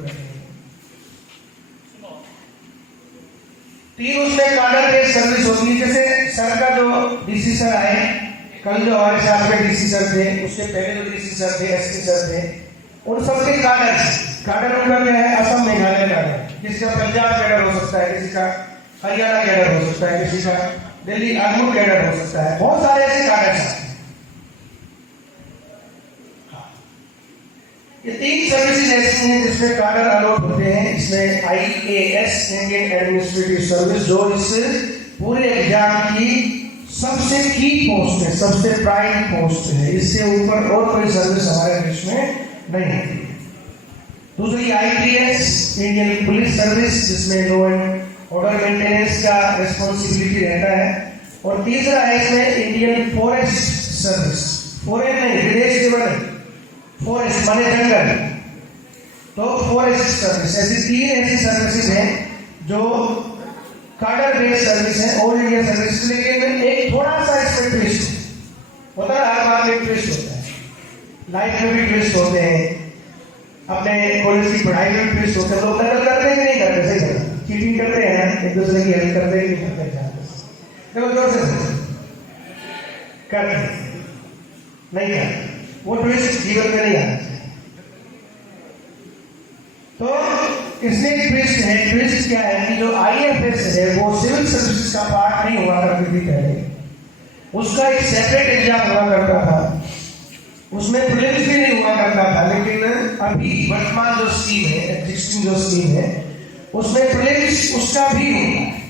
3 उसमें डाटा बेस्ड सर्विस होती है। जैसे सर का जो डीसी सर आए, कल जो हमारे साथ में डीसी सर थे, उसके पहले जो डीसी सर थे, एसपी सर थे, उन सबके कार्डर उनका क्या है? असम मेघालय कार्डर। किसी का पंजाब कैडर हो सकता है, किसी का हरियाणा कैडर हो सकता है, किसी का दिल्ली आर्मी कैडर हो सकता है। बहुत सारे ऐसे कार्डर हैं। ये 3 सर्विसेज ऐसी हैं जिसमें कार्डर अलॉट होते हैं। इसमें आईएएस, इंडियन एडमिनिस्ट्रेटिव सर्विस, जो इस पूरे एग्जाम की सबसे की पोस्ट है, सबसे प्राइम पोस्ट है। इससे ऊपर और कोई सर्विस हमारे देश में नहीं है। दूसरी आईपीएस, इंडियन पुलिस सर्विस, जिसमें लॉ एंड ऑर्डर मेंटेनेंस का रिस्पॉन्सिबिलिटी रहता है। और तीसरा है इसमें इंडियन फॉरेस्ट सर्विस, फॉरेन नहीं, विदेश के बने, फॉरेस्ट माने जंगल, तो फॉरेस्ट सर्विस। ऐसी 3 ऐसी सर्विसेज हैं जो कार्डर बेस्ड सर्विस है, ऑल इंडिया सर्विस। लेकिन एक थोड़ा सा इसमें ट्विस्ट होता है, हर बार में ट्विस्ट होता है, लाइफ में भी ट्विस्ट होते हैं, अपने कॉलेज की पढ़ाई में ट्विस्ट होते हैं। लोग नकल करते हैं कि नहीं करते? सही करते, चीटिंग करते हैं, एक दूसरे की हेल्प करते हैं कि नहीं करते? देखो जोर से करते नहीं करते, वो ट्विस्ट जीवन में नहीं आना चाहिए। तो इसमें एक ट्विस्ट है। ट्विस्ट क्या है कि जो आईएफएस है वो सिविल सर्विसेज का पार्ट नहीं हुआ करती थी पहले, उसका एक सेपरेट एग्जाम हुआ करता था, उसमें प्रीलिम्स भी नहीं हुआ करता था। लेकिन अभी वर्तमान जो स्कीम है, एग्जिस्टिंग जो स्कीम है, उसमें प्रीलिम्स उसका भी होता है।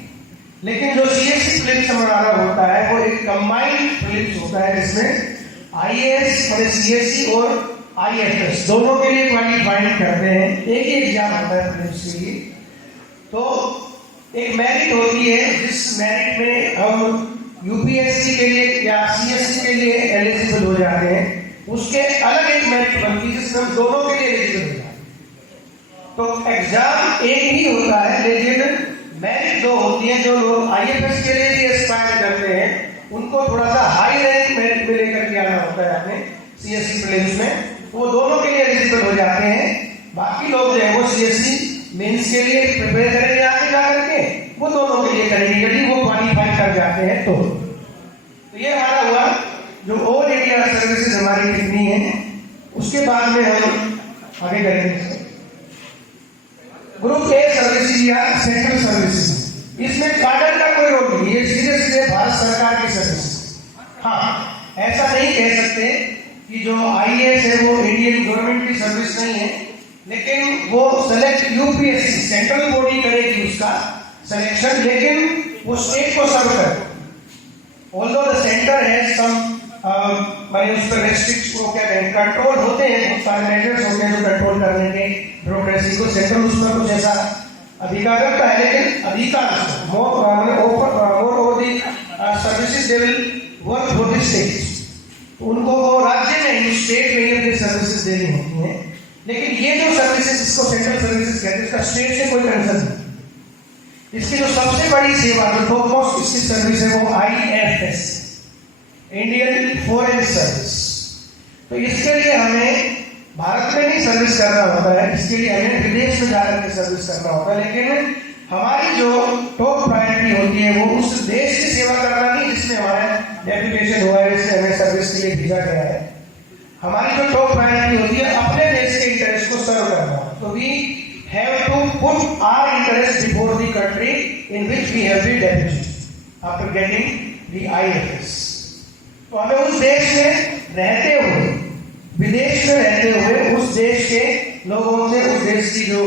लेकिन जो सीएससी प्रीलिम्स हमारा होता है वो एक कंबाइंड प्रीलिम्स होता है, जिसमें आईएएस और सीएससी और आईएफएस दोनों के लिए क्वालिफाइड करते हैं। एक ही एग्जाम होता है प्रीलिम्स के लिए। तो एक मेरिट होती है, जिस मेरिट में हम यूपीएससी के लिए या सीएससी के लिए एलिजिबल हो जाते हैं, उसके अलग एक मेरिट बनती है जिसमें हम दोनों के लिए एलिजिबल हो जाते हैं। तो एग्जाम एक ही होता है, लेकिन मेरिट 2 होती है। जो लोग आईएफएस के लिए भी एस्पायर करते हैं, उनको थोड़ा सा हाई रैंक मेरिट में लेकर के आना होता है अपने सीएससी प्रीलिम्स में, वो दोनों के लिए एलिजिबल हो जाते हैं। बाकी लोग जो है वो सीएससी मेंस के लिए प्रिपेयर करेंगे आगे जा करके, वो दोनों के लिए करेंगे यदि वो क्वालिफाई कर जाते हैं तो ये हमारा हुआ जो ऑल इंडिया सर्विसेज हमारी कितनी है। उसके बाद में हम आगे करेंगे ग्रुप ए सर्विसेज या सेंट्रल सर्विसेज। इसमें कार्डर का कोई रोल नहीं, ये सीधे सीधे भारत सरकार की सर्विस। हाँ, ऐसा नहीं कह सकते कि जो आईएएस है वो इंडियन गवर्नमेंट की सर्विस नहीं है, लेकिन वो सेलेक्ट यूपीएससी सेंट्रल बॉडी करेगी उसका सिलेक्शन, लेकिन वो स्टेट को सर्व करे। ऑल्दो द सेंटर है सम माने उस पर रेस्ट्रिक्ट वो क्या कहें कंट्रोल होते हैं, बहुत सारे मेजर्स होते हैं जो कंट्रोल करने के ब्यूरोक्रेसी को। सेंट्रल उसमें कुछ ऐसा अधिकार रखता है, लेकिन अधिकांश more over the services they will work for the state. उनको वो राज्य में ही, स्टेट में ही अपनी सर्विसेज देनी होती हैं। लेकिन ये जो सर्विसेज, इसको सेंट्रल सर्विसेज कहते हैं, इसका स्टेट से कोई कंसर्न नहीं। इसकी जो सबसे बड़ी सेवा, जो टॉप मोस्ट इसकी सर्विस है, वो आईएफएस, इंडियन फॉरेन सर्विस। तो इसके लिए हमें भारत में नहीं सर्विस करना होता है, इसके लिए हमें विदेश में जाकर के सर्विस करना होता है। लेकिन हमारी जो टॉप प्रायोरिटी होती है वो उस देश की सेवा करना नहीं जिसमें हमारा डेपुटेशन हुआ है, जिससे हमें सर्विस के लिए भेजा गया है। हमारी जो टॉप प्रायोरिटी होती है अपने देश के इंटरेस्ट को सर्व करना। तो we have to put our interest before the country in which we have been deputed after getting the IFS। तो हमें उस देश में रहते हुए, विदेश में रहते हुए, उस देश के लोगों से, उस देश की जो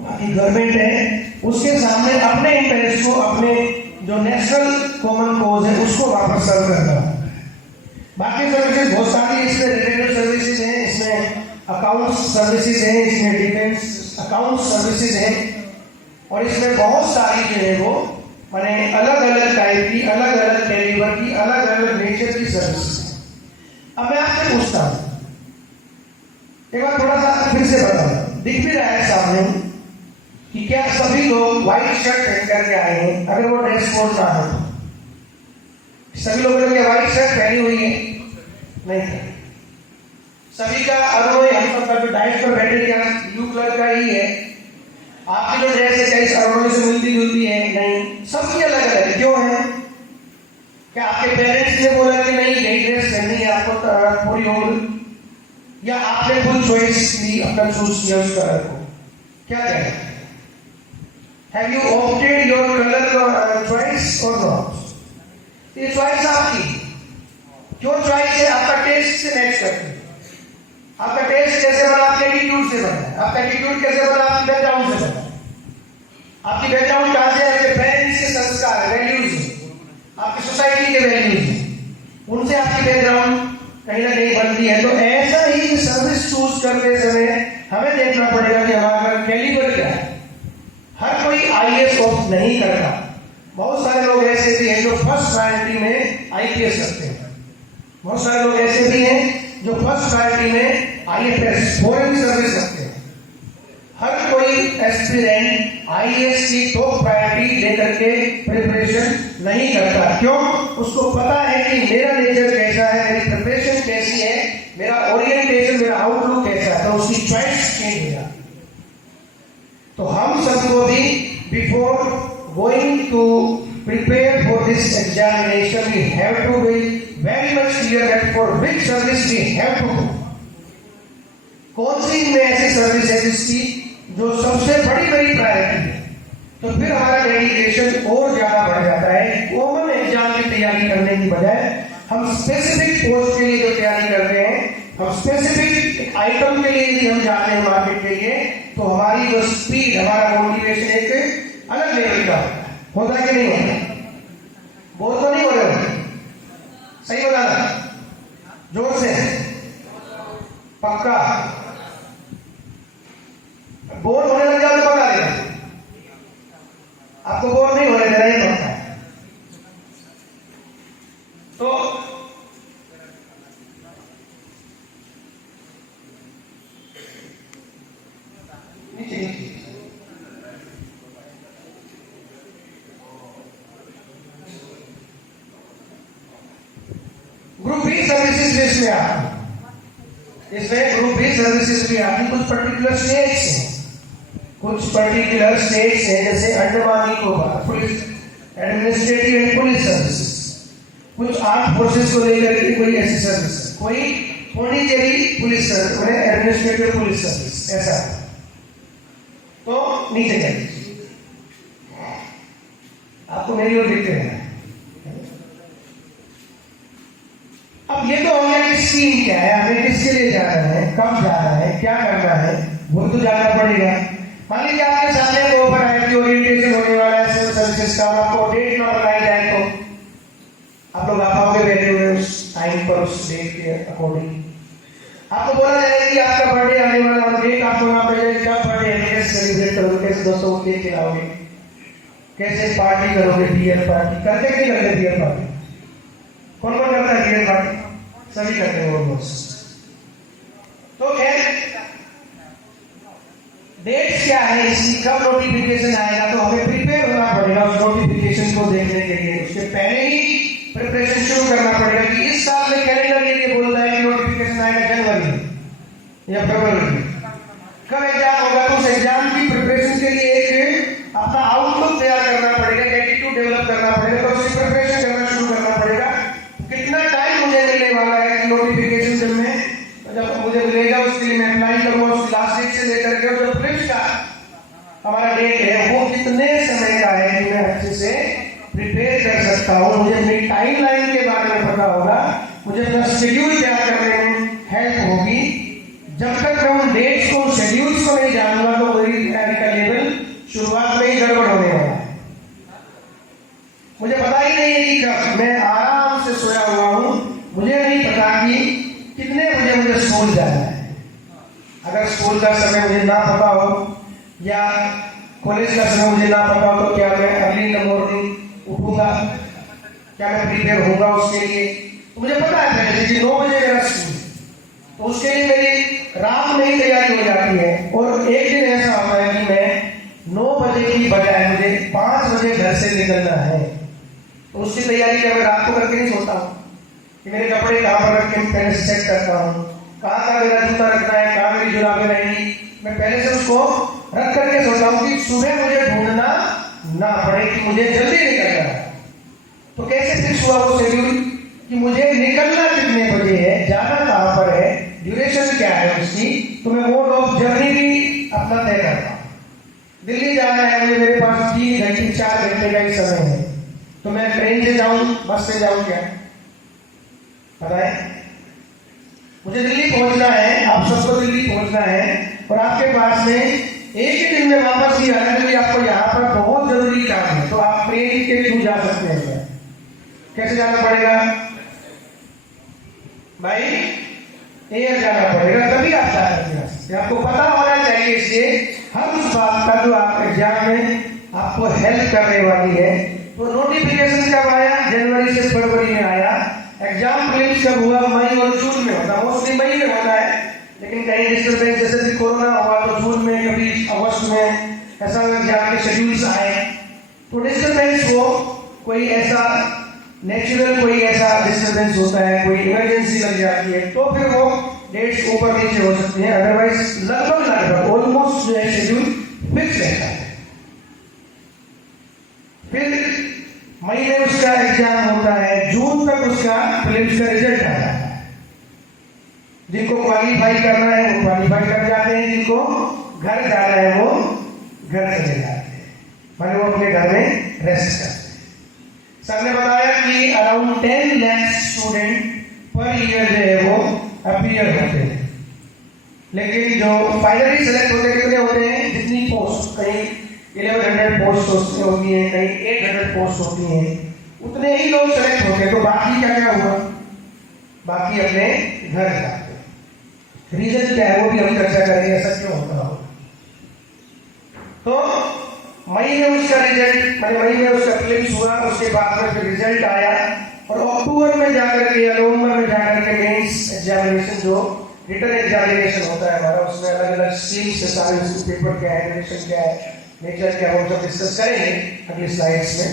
गवर्नमेंट है उसके सामने अपने इंटरेस्ट को, अपने जो नेशनल कॉमन कोज है उसको वापस सर्व करना। बाकी सर्विसेज बहुत सारी, इसमें रेवेन्यू सर्विसेज हैं, इसमें अकाउंट सर्विसेज हैं, इसमें डिफेंस अकाउंट सर्विसेज हैं, और इसमें बहुत सारी जो है वो माने अलग अलग टाइप की, अलग अलग कैलिबर की, अलग अलग नेचर की सर्विसेज है। अब मैं आपसे पूछता हूँ, एक बार थोड़ा सा फिर से बताओ, दिख भी रहा है सामने कि क्या सभी लोग व्हाइट शर्ट पहन करके आए हैं? अगर वो ड्रेस कोड ना हो, सभी लोगों ने व्हाइट शर्ट पहनी हुई है? नहीं। सभी का अरुणोय, हम सब का जो डाइट पर बैठे क्या ब्लू कलर का ही है? आपकी जो ड्रेस है क्या इस अरुणोय से मिलती जुलती है? नहीं। सबकी अलग अलग क्यों है? क्या आपके पेरेंट्स ने बोला कि नहीं यही ड्रेस पहननी है आपको पूरी होगी, या आपने खुद चॉइस की, अपना चूज किया उस कलर को? क्या कहें? Have you opted your color choice or not? ये चॉइस आपकी, क्यों चॉइस है? आपका टेस्ट से मैच करती है। आपका टेस्ट कैसे बना? आपके एटीट्यूड से बना। आपका एटीट्यूड कैसे बना? आपकी बैकग्राउंड से बना। आपकी बैकग्राउंड कहां से? आपके पेरेंट्स के संस्कार, वैल्यूज, आपकी सोसाइटी के वैल्यूज, उनसे आपकी बैकग्राउंड कहीं ना कहीं बनती है। तो ऐसा ही सर्विस चूज करते समय हमें देखना पड़ेगा कि हमारा कैलिबर क्या है। हर कोई IAS ऑप्ट नहीं करता। बहुत सारे लोग ऐसे भी हैं जो फर्स्ट प्रायोरिटी में IPS रखते हैं। बहुत सारे लोग ऐसे भी हैं जो फर्स्ट प्रायोरिटी में IFS फॉरेन सर्विस रखते हैं। हर कोई एस्पिरेंट IAS की टॉप प्रायोरिटी लेकर के प्रिपरेशन नहीं करता। क्यों? उसको पता है कि मेरा नेचर कैसा है, मेरी प्रिपरेशन कैसी है, मेरा ओरिएंटेशन, मेरा आउटलुक कैसा है, तो उसकी चॉइस चेंज हो जाती है। तो हम सबको भी before going to prepare for this examination we have to be very much clear that for which service we have to go. कौन सी इनमें ऐसी सर्विस है जिसकी जो सबसे बड़ी प्रायोरिटी है, तो फिर हमारा डेडिकेशन और ज्यादा बढ़ जाता है। कॉमन एग्जाम की तैयारी करने की बजाय हम स्पेसिफिक पोस्ट के लिए जो तैयारी करते हैं, हम स्पेसिफिक आइटम के लिए यदि हम जाते हैं मार्केट के लिए, तो हमारी जो स्पीड, हमारा मोटिवेशन एक अलग लेवल का होता है कि नहीं होता? बोल तो नहीं हो रहे हो? सही बताना, जोर से, पक्का। बोर होने लग जाओ तो बता देना, आपको बोर नहीं होने देना, ये पक्का है। तो ग्रुप बी सर्विसेज इसमें आती, इसमें ग्रुप बी सर्विसेज भी आती। कुछ पर्टिकुलर स्टेट्स हैं, कुछ पर्टिकुलर स्टेट्स हैं, जैसे Andaman Nicobar police administrative and police services, कुछ आर्म फोर्सेस को लेकर के कोई ऐसी सर्विस, कोई Pondicherry police service, administrative police service, ऐसा। तो नीचे जाइए, आपको मेरी ओर देखते रहना है। अब ये तो हो गया कि स्कीम क्या है, हमें किसके लिए जाना है, कब जाना है, क्या करना है, वो तो जानना पड़ेगा। मान लीजिए आपके सामने वो ओपन है कि ओरिएंटेशन होने वाला है सिविल सर्विसेज का, और आपको डेट ना बताई जाए तो आप लोग आ पाओगे बैठे हुए उस टाइम पर, उस डेट के अकॉर्डिंग। आपको बोला जाए कि आपका बर्थडे आने वाला, और डेट आपको ना पड़े, क्या बर्थडे है, कैसे सेलिब्रेट करोगे, कैसे दोस्तों को केक खिलाओगे, कैसे पार्टी करोगे, बियर पार्टी करते कि नहीं करते? बियर पार्टी कौन कौन करता है? बियर पार्टी सभी करते हैं ऑलमोस्ट। तो खैर डेट क्या है इसकी, कब नोटिफिकेशन आएगा, तो हमें प्रिपेयर होना पड़ेगा उस नोटिफिकेशन को देखने के लिए। उसके पहले ही प्रिपरेशन शुरू करना पड़ेगा कि इस साल में कैलेंडर ये बोलता है कि नोटिफिकेशन आएगा जनवरी या फरवरी में, कब एग्जाम होगा, तो उस एग्जाम की प्रिपरेशन के लिए एक अपना आउटलुक तैयार करना पड़ेगा, एटीट्यूड डेवलप करना पड़ेगा, तो उसकी प्रिपरेशन करना शुरू करना पड़ेगा। कितना टाइम मुझे मिलने वाला है कि नोटिफिकेशन जब मैं जब मुझे मिलेगा उसके लिए मैं अप्लाई करूंगा, उसकी लास्ट डेट से लेकर के जो प्रिलिम्स का हमारा डेट है वो कितने समय का है कि मैं अच्छे से प्रिपेयर कर सकता हूँ, मुझे अपनी टाइम लाइन के बारे में पता होगा, मुझे अपना शेड्यूल तैयार करने में हेल्प होगी। जब तक मैं उन डेट्स को, शेड्यूल्स को नहीं जानूंगा तो मेरी तैयारी का लेवल शुरुआत में ही गड़बड़ होने वाला है। मुझे पता ही नहीं है कि कब, मैं आराम से सोया हुआ हूँ, मुझे नहीं पता कि कितने बजे मुझे स्कूल जाना है। अगर स्कूल का समय मुझे ना पता हो या कॉलेज का समय मुझे ना पता हो तो क्या मैं अर्ली इन द मॉर्निंग उठूंगा, क्या मैं प्रिपेयर होगा उसके लिए? तो मुझे पता है पहले कि 9 बजे मेरा स्कूल, तो उसके लिए मेरी रात में ही तैयारी हो जाती है। और एक दिन ऐसा होता है कि मैं 9 बजे की बजाय मुझे 5 बजे घर से निकलना है, तो उसकी तैयारी क्या मैं रात को करके नहीं सोता हूँ कि मेरे कपड़े कहाँ पर रख के पहले से चेक करता हूँ, कहाँ मेरा जूता रखना है, कहाँ मेरी जुराबें रहेंगी, मैं पहले से उसको रख करके सोता हूँ कि सुबह मुझे ढूंढना ना पड़े कि मुझे जल्दी निकलना है। तो कैसे फिक्स हुआ वो शेड्यूल कि मुझे निकलना कितने बजे है, जाना कहाँ पर है, ड्यूरेशन क्या है उसकी, तो मैं मोड ऑफ जर्नी भी अपना तय करता हूँ। दिल्ली जाना है मुझे, मेरे पास 3 घंटे 4 घंटे का ही समय है, तो मैं ट्रेन से जाऊं, बस से जाऊं, क्या पता है? मुझे दिल्ली पहुंचना है, आप सबको दिल्ली पहुंचना है, और आपके पास में एक ही दिन में वापस ही आना है, आपको यहाँ पर बहुत जरूरी काम है, तो आप ट्रेन के थ्रू जा सकते हैं। कैसे जाना पड़ेगा भाई? एयर जाना पड़ेगा, तभी आप जा सकते हैं। आपको पता होना चाहिए, इसलिए हर उस बात का जो आप एग्जाम में आपको हेल्प करने वाली है। तो नोटिफिकेशन कब आया? जनवरी से फरवरी में आया। एग्जाम प्रीलिम्स कब हुआ? मई और जून में होता है, मोस्टली मई में होता है, लेकिन कहीं डिस्टर्बेंस जैसे भी कोरोना हुआ तो जून में, कभी अगस्त में, ऐसा एग्जाम के शेड्यूल्स आए तो डिस्टर्बेंस हो, कोई ऐसा नेचुरल कोई ऐसा डिस्टर्बेंस होता है, कोई इमरजेंसी लग जाती है, तो फिर वो डेट्स ऊपर नीचे हो सकती हैं। अदरवाइज लगभग ऑलमोस्ट जो है शेड्यूल फिक्स रहता है। फिर मई में उसका एग्जाम होता है, जून तक उसका प्रीलिम्स का रिजल्ट आ जाता है। जिनको क्वालिफाई करना है वो क्वालिफाई कर जाते हैं, जिनको घर जाना है वो घर चले जाते हैं, माने वो अपने घर में रेस्ट करते हैं। सर ने बताया कि around 10 lakh student per year जो है वो अपीयर होते हैं, लेकिन जो फाइनली सेलेक्ट होते कितने होते हैं? जितनी पोस्ट, कहीं 1100 पोस्ट होती है, कहीं 800 पोस्ट होती हैं, उतने ही लोग सेलेक्ट होते हैं। तो बाकी क्या हुआ? बाकी अपने घर जाते हैं। रीजन क्या है वो भी हम चर्चा करेंगे, ऐसा क्यों होता हो। तो मई में उसका रिजल्ट, मई में उसका प्रीलिम्स हुआ, उसके बाद में फिर रिजल्ट आया, और अक्टूबर में जाकर के या नवंबर में जाकर के मेंस एग्जामिनेशन, जो रिटन एग्जामिनेशन होता है हमारा, उसमें अलग अलग स्ट्रीम से सारे उसके पेपर क्या है, डायरेक्शन क्या है, नेचर क्या है, वो सब डिस्कस करेंगे अगली स्लाइड्स में।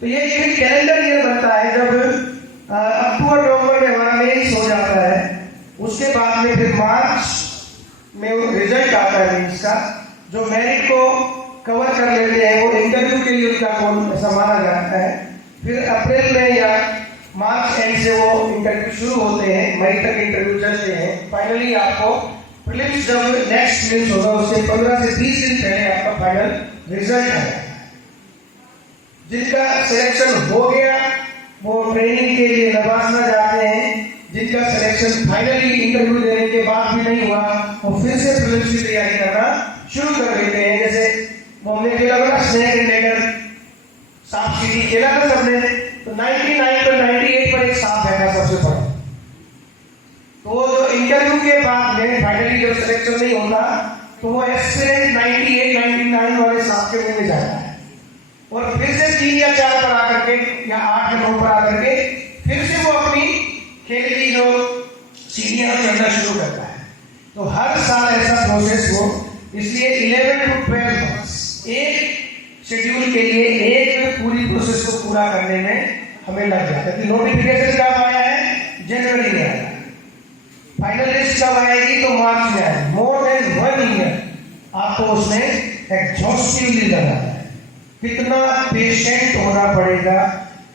तो ये एक कैलेंडर ईयर बनता है जब अक्टूबर नवंबर में हमारा मेंस हो जाता है, उसके बाद में फिर मार्च में रिजल्ट आता है मेंस का। जो मेरिट को कवर कर लेते हैं वो इंटरव्यू के लिए उनका कौन ऐसा माना जाता है। फिर अप्रैल में या मार्च एंड से वो इंटरव्यू शुरू होते हैं, मई तक इंटरव्यू चलते हैं। फाइनली आपको प्रीलिम्स जब नेक्स्ट प्रीलिम्स होगा उससे 15 से 20 दिन पहले आपका फाइनल रिजल्ट आएगा। जिनका सिलेक्शन हो गया वो ट्रेनिंग के लिए लबासना जाते हैं, जिनका सिलेक्शन फाइनली इंटरव्यू देने के बाद भी नहीं हुआ वो फिर से प्रीलिम्स की तैयारी करना शुरू कर देते हैं। जैसे वो हमने खेला था स्नेक एंड लेडर, सांप सीढ़ी खेला था सबने, तो 99 पर 98 पर एक सांप बैठा सबसे बड़ा। तो वो जो इंटरव्यू के बाद में फाइनली जब सिलेक्शन नहीं होता तो वो एस्पिरेंट 98 99 वाले सांप के मुंह में जाता है, और फिर से 3 या 4 पर आकर के या 8 या 9 पर आकर के फिर से वो अपनी खेल की जो सीढ़ियां चढ़ना शुरू करता है। तो हर साल ऐसा प्रोसेस हो, इसलिए 11 to 12 मंथ्स एक शेड्यूल के लिए, एक पूरी प्रोसेस को पूरा करने में हमें लग जाता है। नोटिफिकेशन कब आया है? जनवरी में आया। फाइनल लिस्ट कब आएगी? तो मार्च में आएगी। मोर देन 1 ईयर आपको उसमें एग्जॉस्टिवली लगाना है। कितना पेशेंट होना पड़ेगा,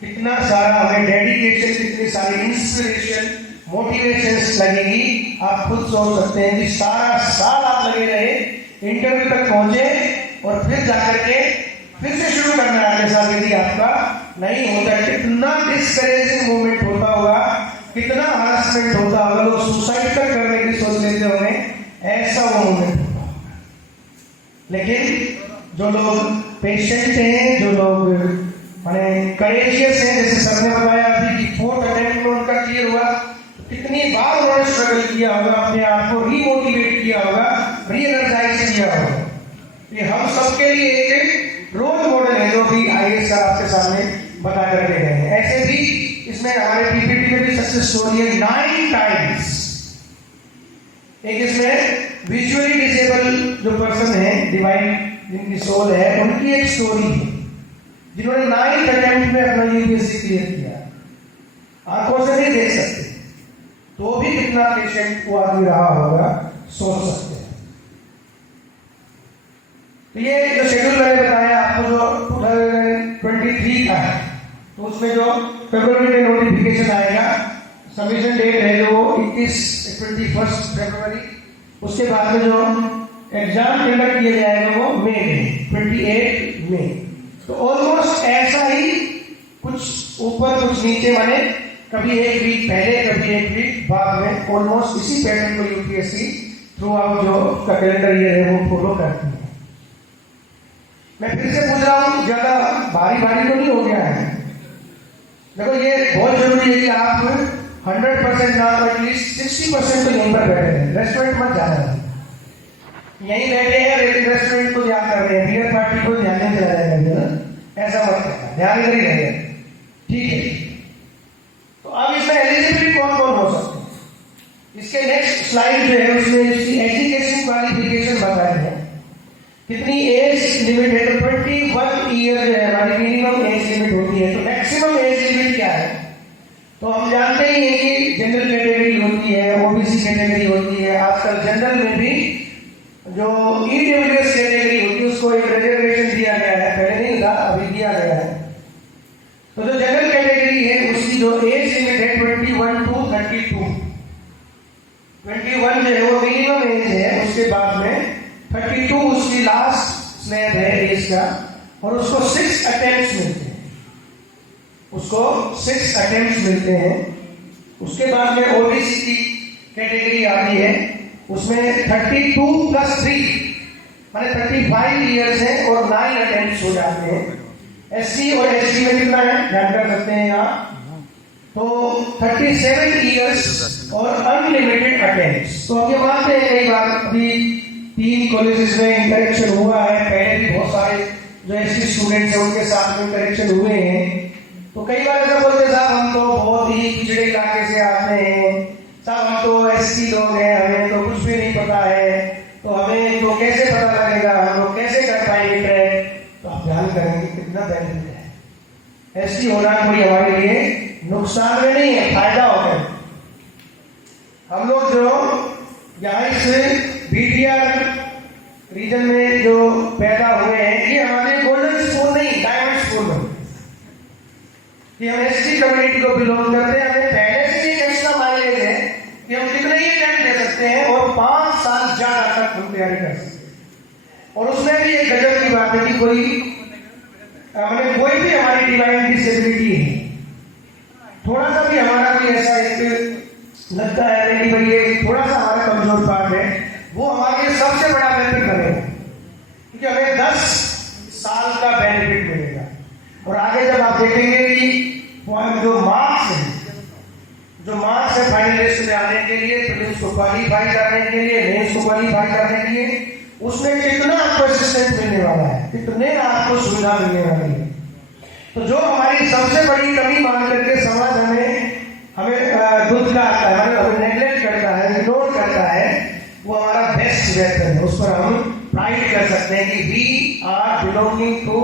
कितना सारा हमें डेडिकेशन, कितनी सारी इंस्पिरेशन, मोटिवेशन लगेगी। आप खुद सोच सकते हैं कि सारा साल आप लगे रहे, इंटरव्यू तक पहुंचे और फिर जाकर के फिर से शुरू करना है अगले साल, यदि आपका नहीं होता, कितना डिस्करेजिंग मोमेंट होता होगा, कितना हरासमेंट होता होगा, लोग सुसाइड तक करने की सोच लेते होंगे, ऐसा वो मोमेंट होता होगा। लेकिन जो लोग पेशेंट हैं, जो लोग माने करेजियस हैं, जैसे सर ने बताया अभी कि 4th अटेम्प्ट में उनका क्लियर हुआ, कितनी बार उन्होंने स्ट्रगल किया होगा, अपने आप को रीमोटिवेट किया होगा, रीएनर्जाइज किया होगा। ये हम सबके लिए एक रोल मॉडल है जो भी आईएएस सर आपके सामने बता करके गए हैं। ऐसे भी इसमें हमारे पीपीटी में भी सक्सेस स्टोरी है 9 टाइम्स। एक इसमें विजुअली डिसेबल जो पर्सन है, डिवाइन जिनकी सोल है, उनकी एक स्टोरी है, जिन्होंने 9 अटेम्प्ट में अपना यूपीएससी क्लियर किया। आंखों से नहीं देख सकते तो भी कितना पेशेंट वो आदमी रहा होगा, सोच सकते हैं। तो ये जो शेड्यूल मैंने बताया आपको, जो 2023 का है, तो उसमें जो फरवरी में नोटिफिकेशन आएगा, सबमिशन डेट है जो 21 फरवरी, उसके बाद में जो एग्जाम कंडक्ट किया जाएगा वो मई में 28 मई। तो ऑलमोस्ट ऐसा ही, कुछ ऊपर कुछ नीचे, माने कभी एक वीक पहले, कभी एक वीक बाद में, ऑलमोस्ट इसी पैटर्न को यूपीएससी थ्रू आउट जो उसका कैलेंडर ईयर है वो फॉलो करती है। मैं फिर से पूछ रहा हूं, ज्यादा भारी भारी तो नहीं हो गया है? देखो ये बहुत जरूरी है कि आप 100% ना तो एटलीस्ट 60% तो यहीं पर बैठे हैं, रेस्टोरेंट मत जाना है। यहीं बैठे हैं, रेस्टोरेंट को ध्यान कर रहे हैं, बियर पार्टी को ध्यान नहीं चला जाएगा, ऐसा मत करना, ध्यान इधर ही रहे, ठीक है। तो अब इसमें एलिजिबिलिटी कौन कौन हो सकते हैं? इसके नेक्स्ट स्लाइड जो है उसमें इसकी एजुकेशन क्वालिफिकेशन बताई है, कितनी एज लिमिट है, तो 21 ईयर जो है हमारी मिनिमम एज लिमिट होती है। तो मैक्सिमम एज लिमिट क्या है? तो हम जानते ही हैं कि जनरल कैटेगरी होती है, ओबीसी कैटेगरी होती है, आजकल जनरल में भी जो ईडब्ल्यूएस कैटेगरी होती है उसको एक रिजर्वेशन दिया गया है, पहले नहीं था, अभी दिया गया है। तो जो जनरल कैटेगरी है उसकी जो एज लिमिट है 21 to 32, 21 जो है वो मिनिमम एज है, उसके बाद में 32 उसकी लास्ट स्लैब है एज का, और उसको 6 अटेम्प्ट्स मिलते हैं, उसको 6 अटेम्प्ट्स मिलते हैं। उसके बाद में ओबीसी की कैटेगरी आती है, उसमें 32 + 3 माने 35 ईयर्स है और 9 अटेम्प्ट्स हो जाते हैं। एससी और एसटी में कितना है ध्यान कर सकते हैं आप, तो 37 ईयर्स और अनलिमिटेड अटेम्प्ट्स। तो अब ये मानते हैं, कई बार अभी 3 कॉलेजेस में इंटरेक्शन हुआ है, पहले भी बहुत सारे जो एसटी स्टूडेंट्स हैं उनके साथ में इंटरेक्शन हुए हैं, तो कई बार ऐसा बोलते हैं साहब हम तो बहुत ही पिछड़े इलाके से आते हैं, साहब हम तो एसटी लोग हैं, हमें तो कुछ भी नहीं पता है, तो हमें तो कैसे पता लगेगा, हम लोग कैसे कर पाएंगे ट्रैक? तो आप ध्यान करेंगे कितना बेनिफिट है। एसटी होना कोई हमारे लिए नुकसान में नहीं है, फायदा होता है। हम लोग जो यहाँ इस बीटीआर रीजन में जो पैदा हुए हैं, ये हमारे गोल्डन स्पून नहीं, डायमंड स्पून में, कि हम एसटी कम्युनिटी को बिलोंग करते हैं। हमें पहले से ही एक्स्ट्रा माइलेज है कि हम कितने ही टाइम दे सकते हैं और 5 साल ज्यादा तक हम तैयारी कर सकते हैं। और उसमें भी एक गजब की बात है कि कोई भी हमारी डिवाइन डिसेबिलिटी है, थोड़ा सा भी हमारा भी ऐसा एक लगता है कि भाई ये थोड़ा सा हमारा कमजोर पार्ट है, वो हमारे लिए सबसे बड़ा बेनिफिट बनेगा, क्योंकि हमें 10 साल का बेनिफिट मिलेगा। और आगे जब आप देखेंगे कि जो मार्क्स है फाइनल लिस्ट में आने के लिए, प्रीलिम्स को क्वालीफाई करने के लिए, मेंस को क्वालीफाई करने के लिए, उसमें कितना आपको असिस्टेंस मिलने वाला है, कितने आपको सुविधा मिलने वाली है। तो जो हमारी सबसे बड़ी कमी मान करके समाज हमें दुर्गाता है, हमें नेग्लेक्ट करता है, इग्नोर करता है, वो हमारा बेस्ट वेपन है। उस पर हम प्राइड कर सकते हैं कि we are belonging to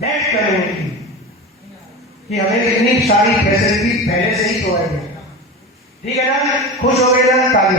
that community, कि हमें इतनी सारी फैसिलिटी पहले से ही प्रोवाइड है। ठीक है ना, खुश हो गए ना, ताली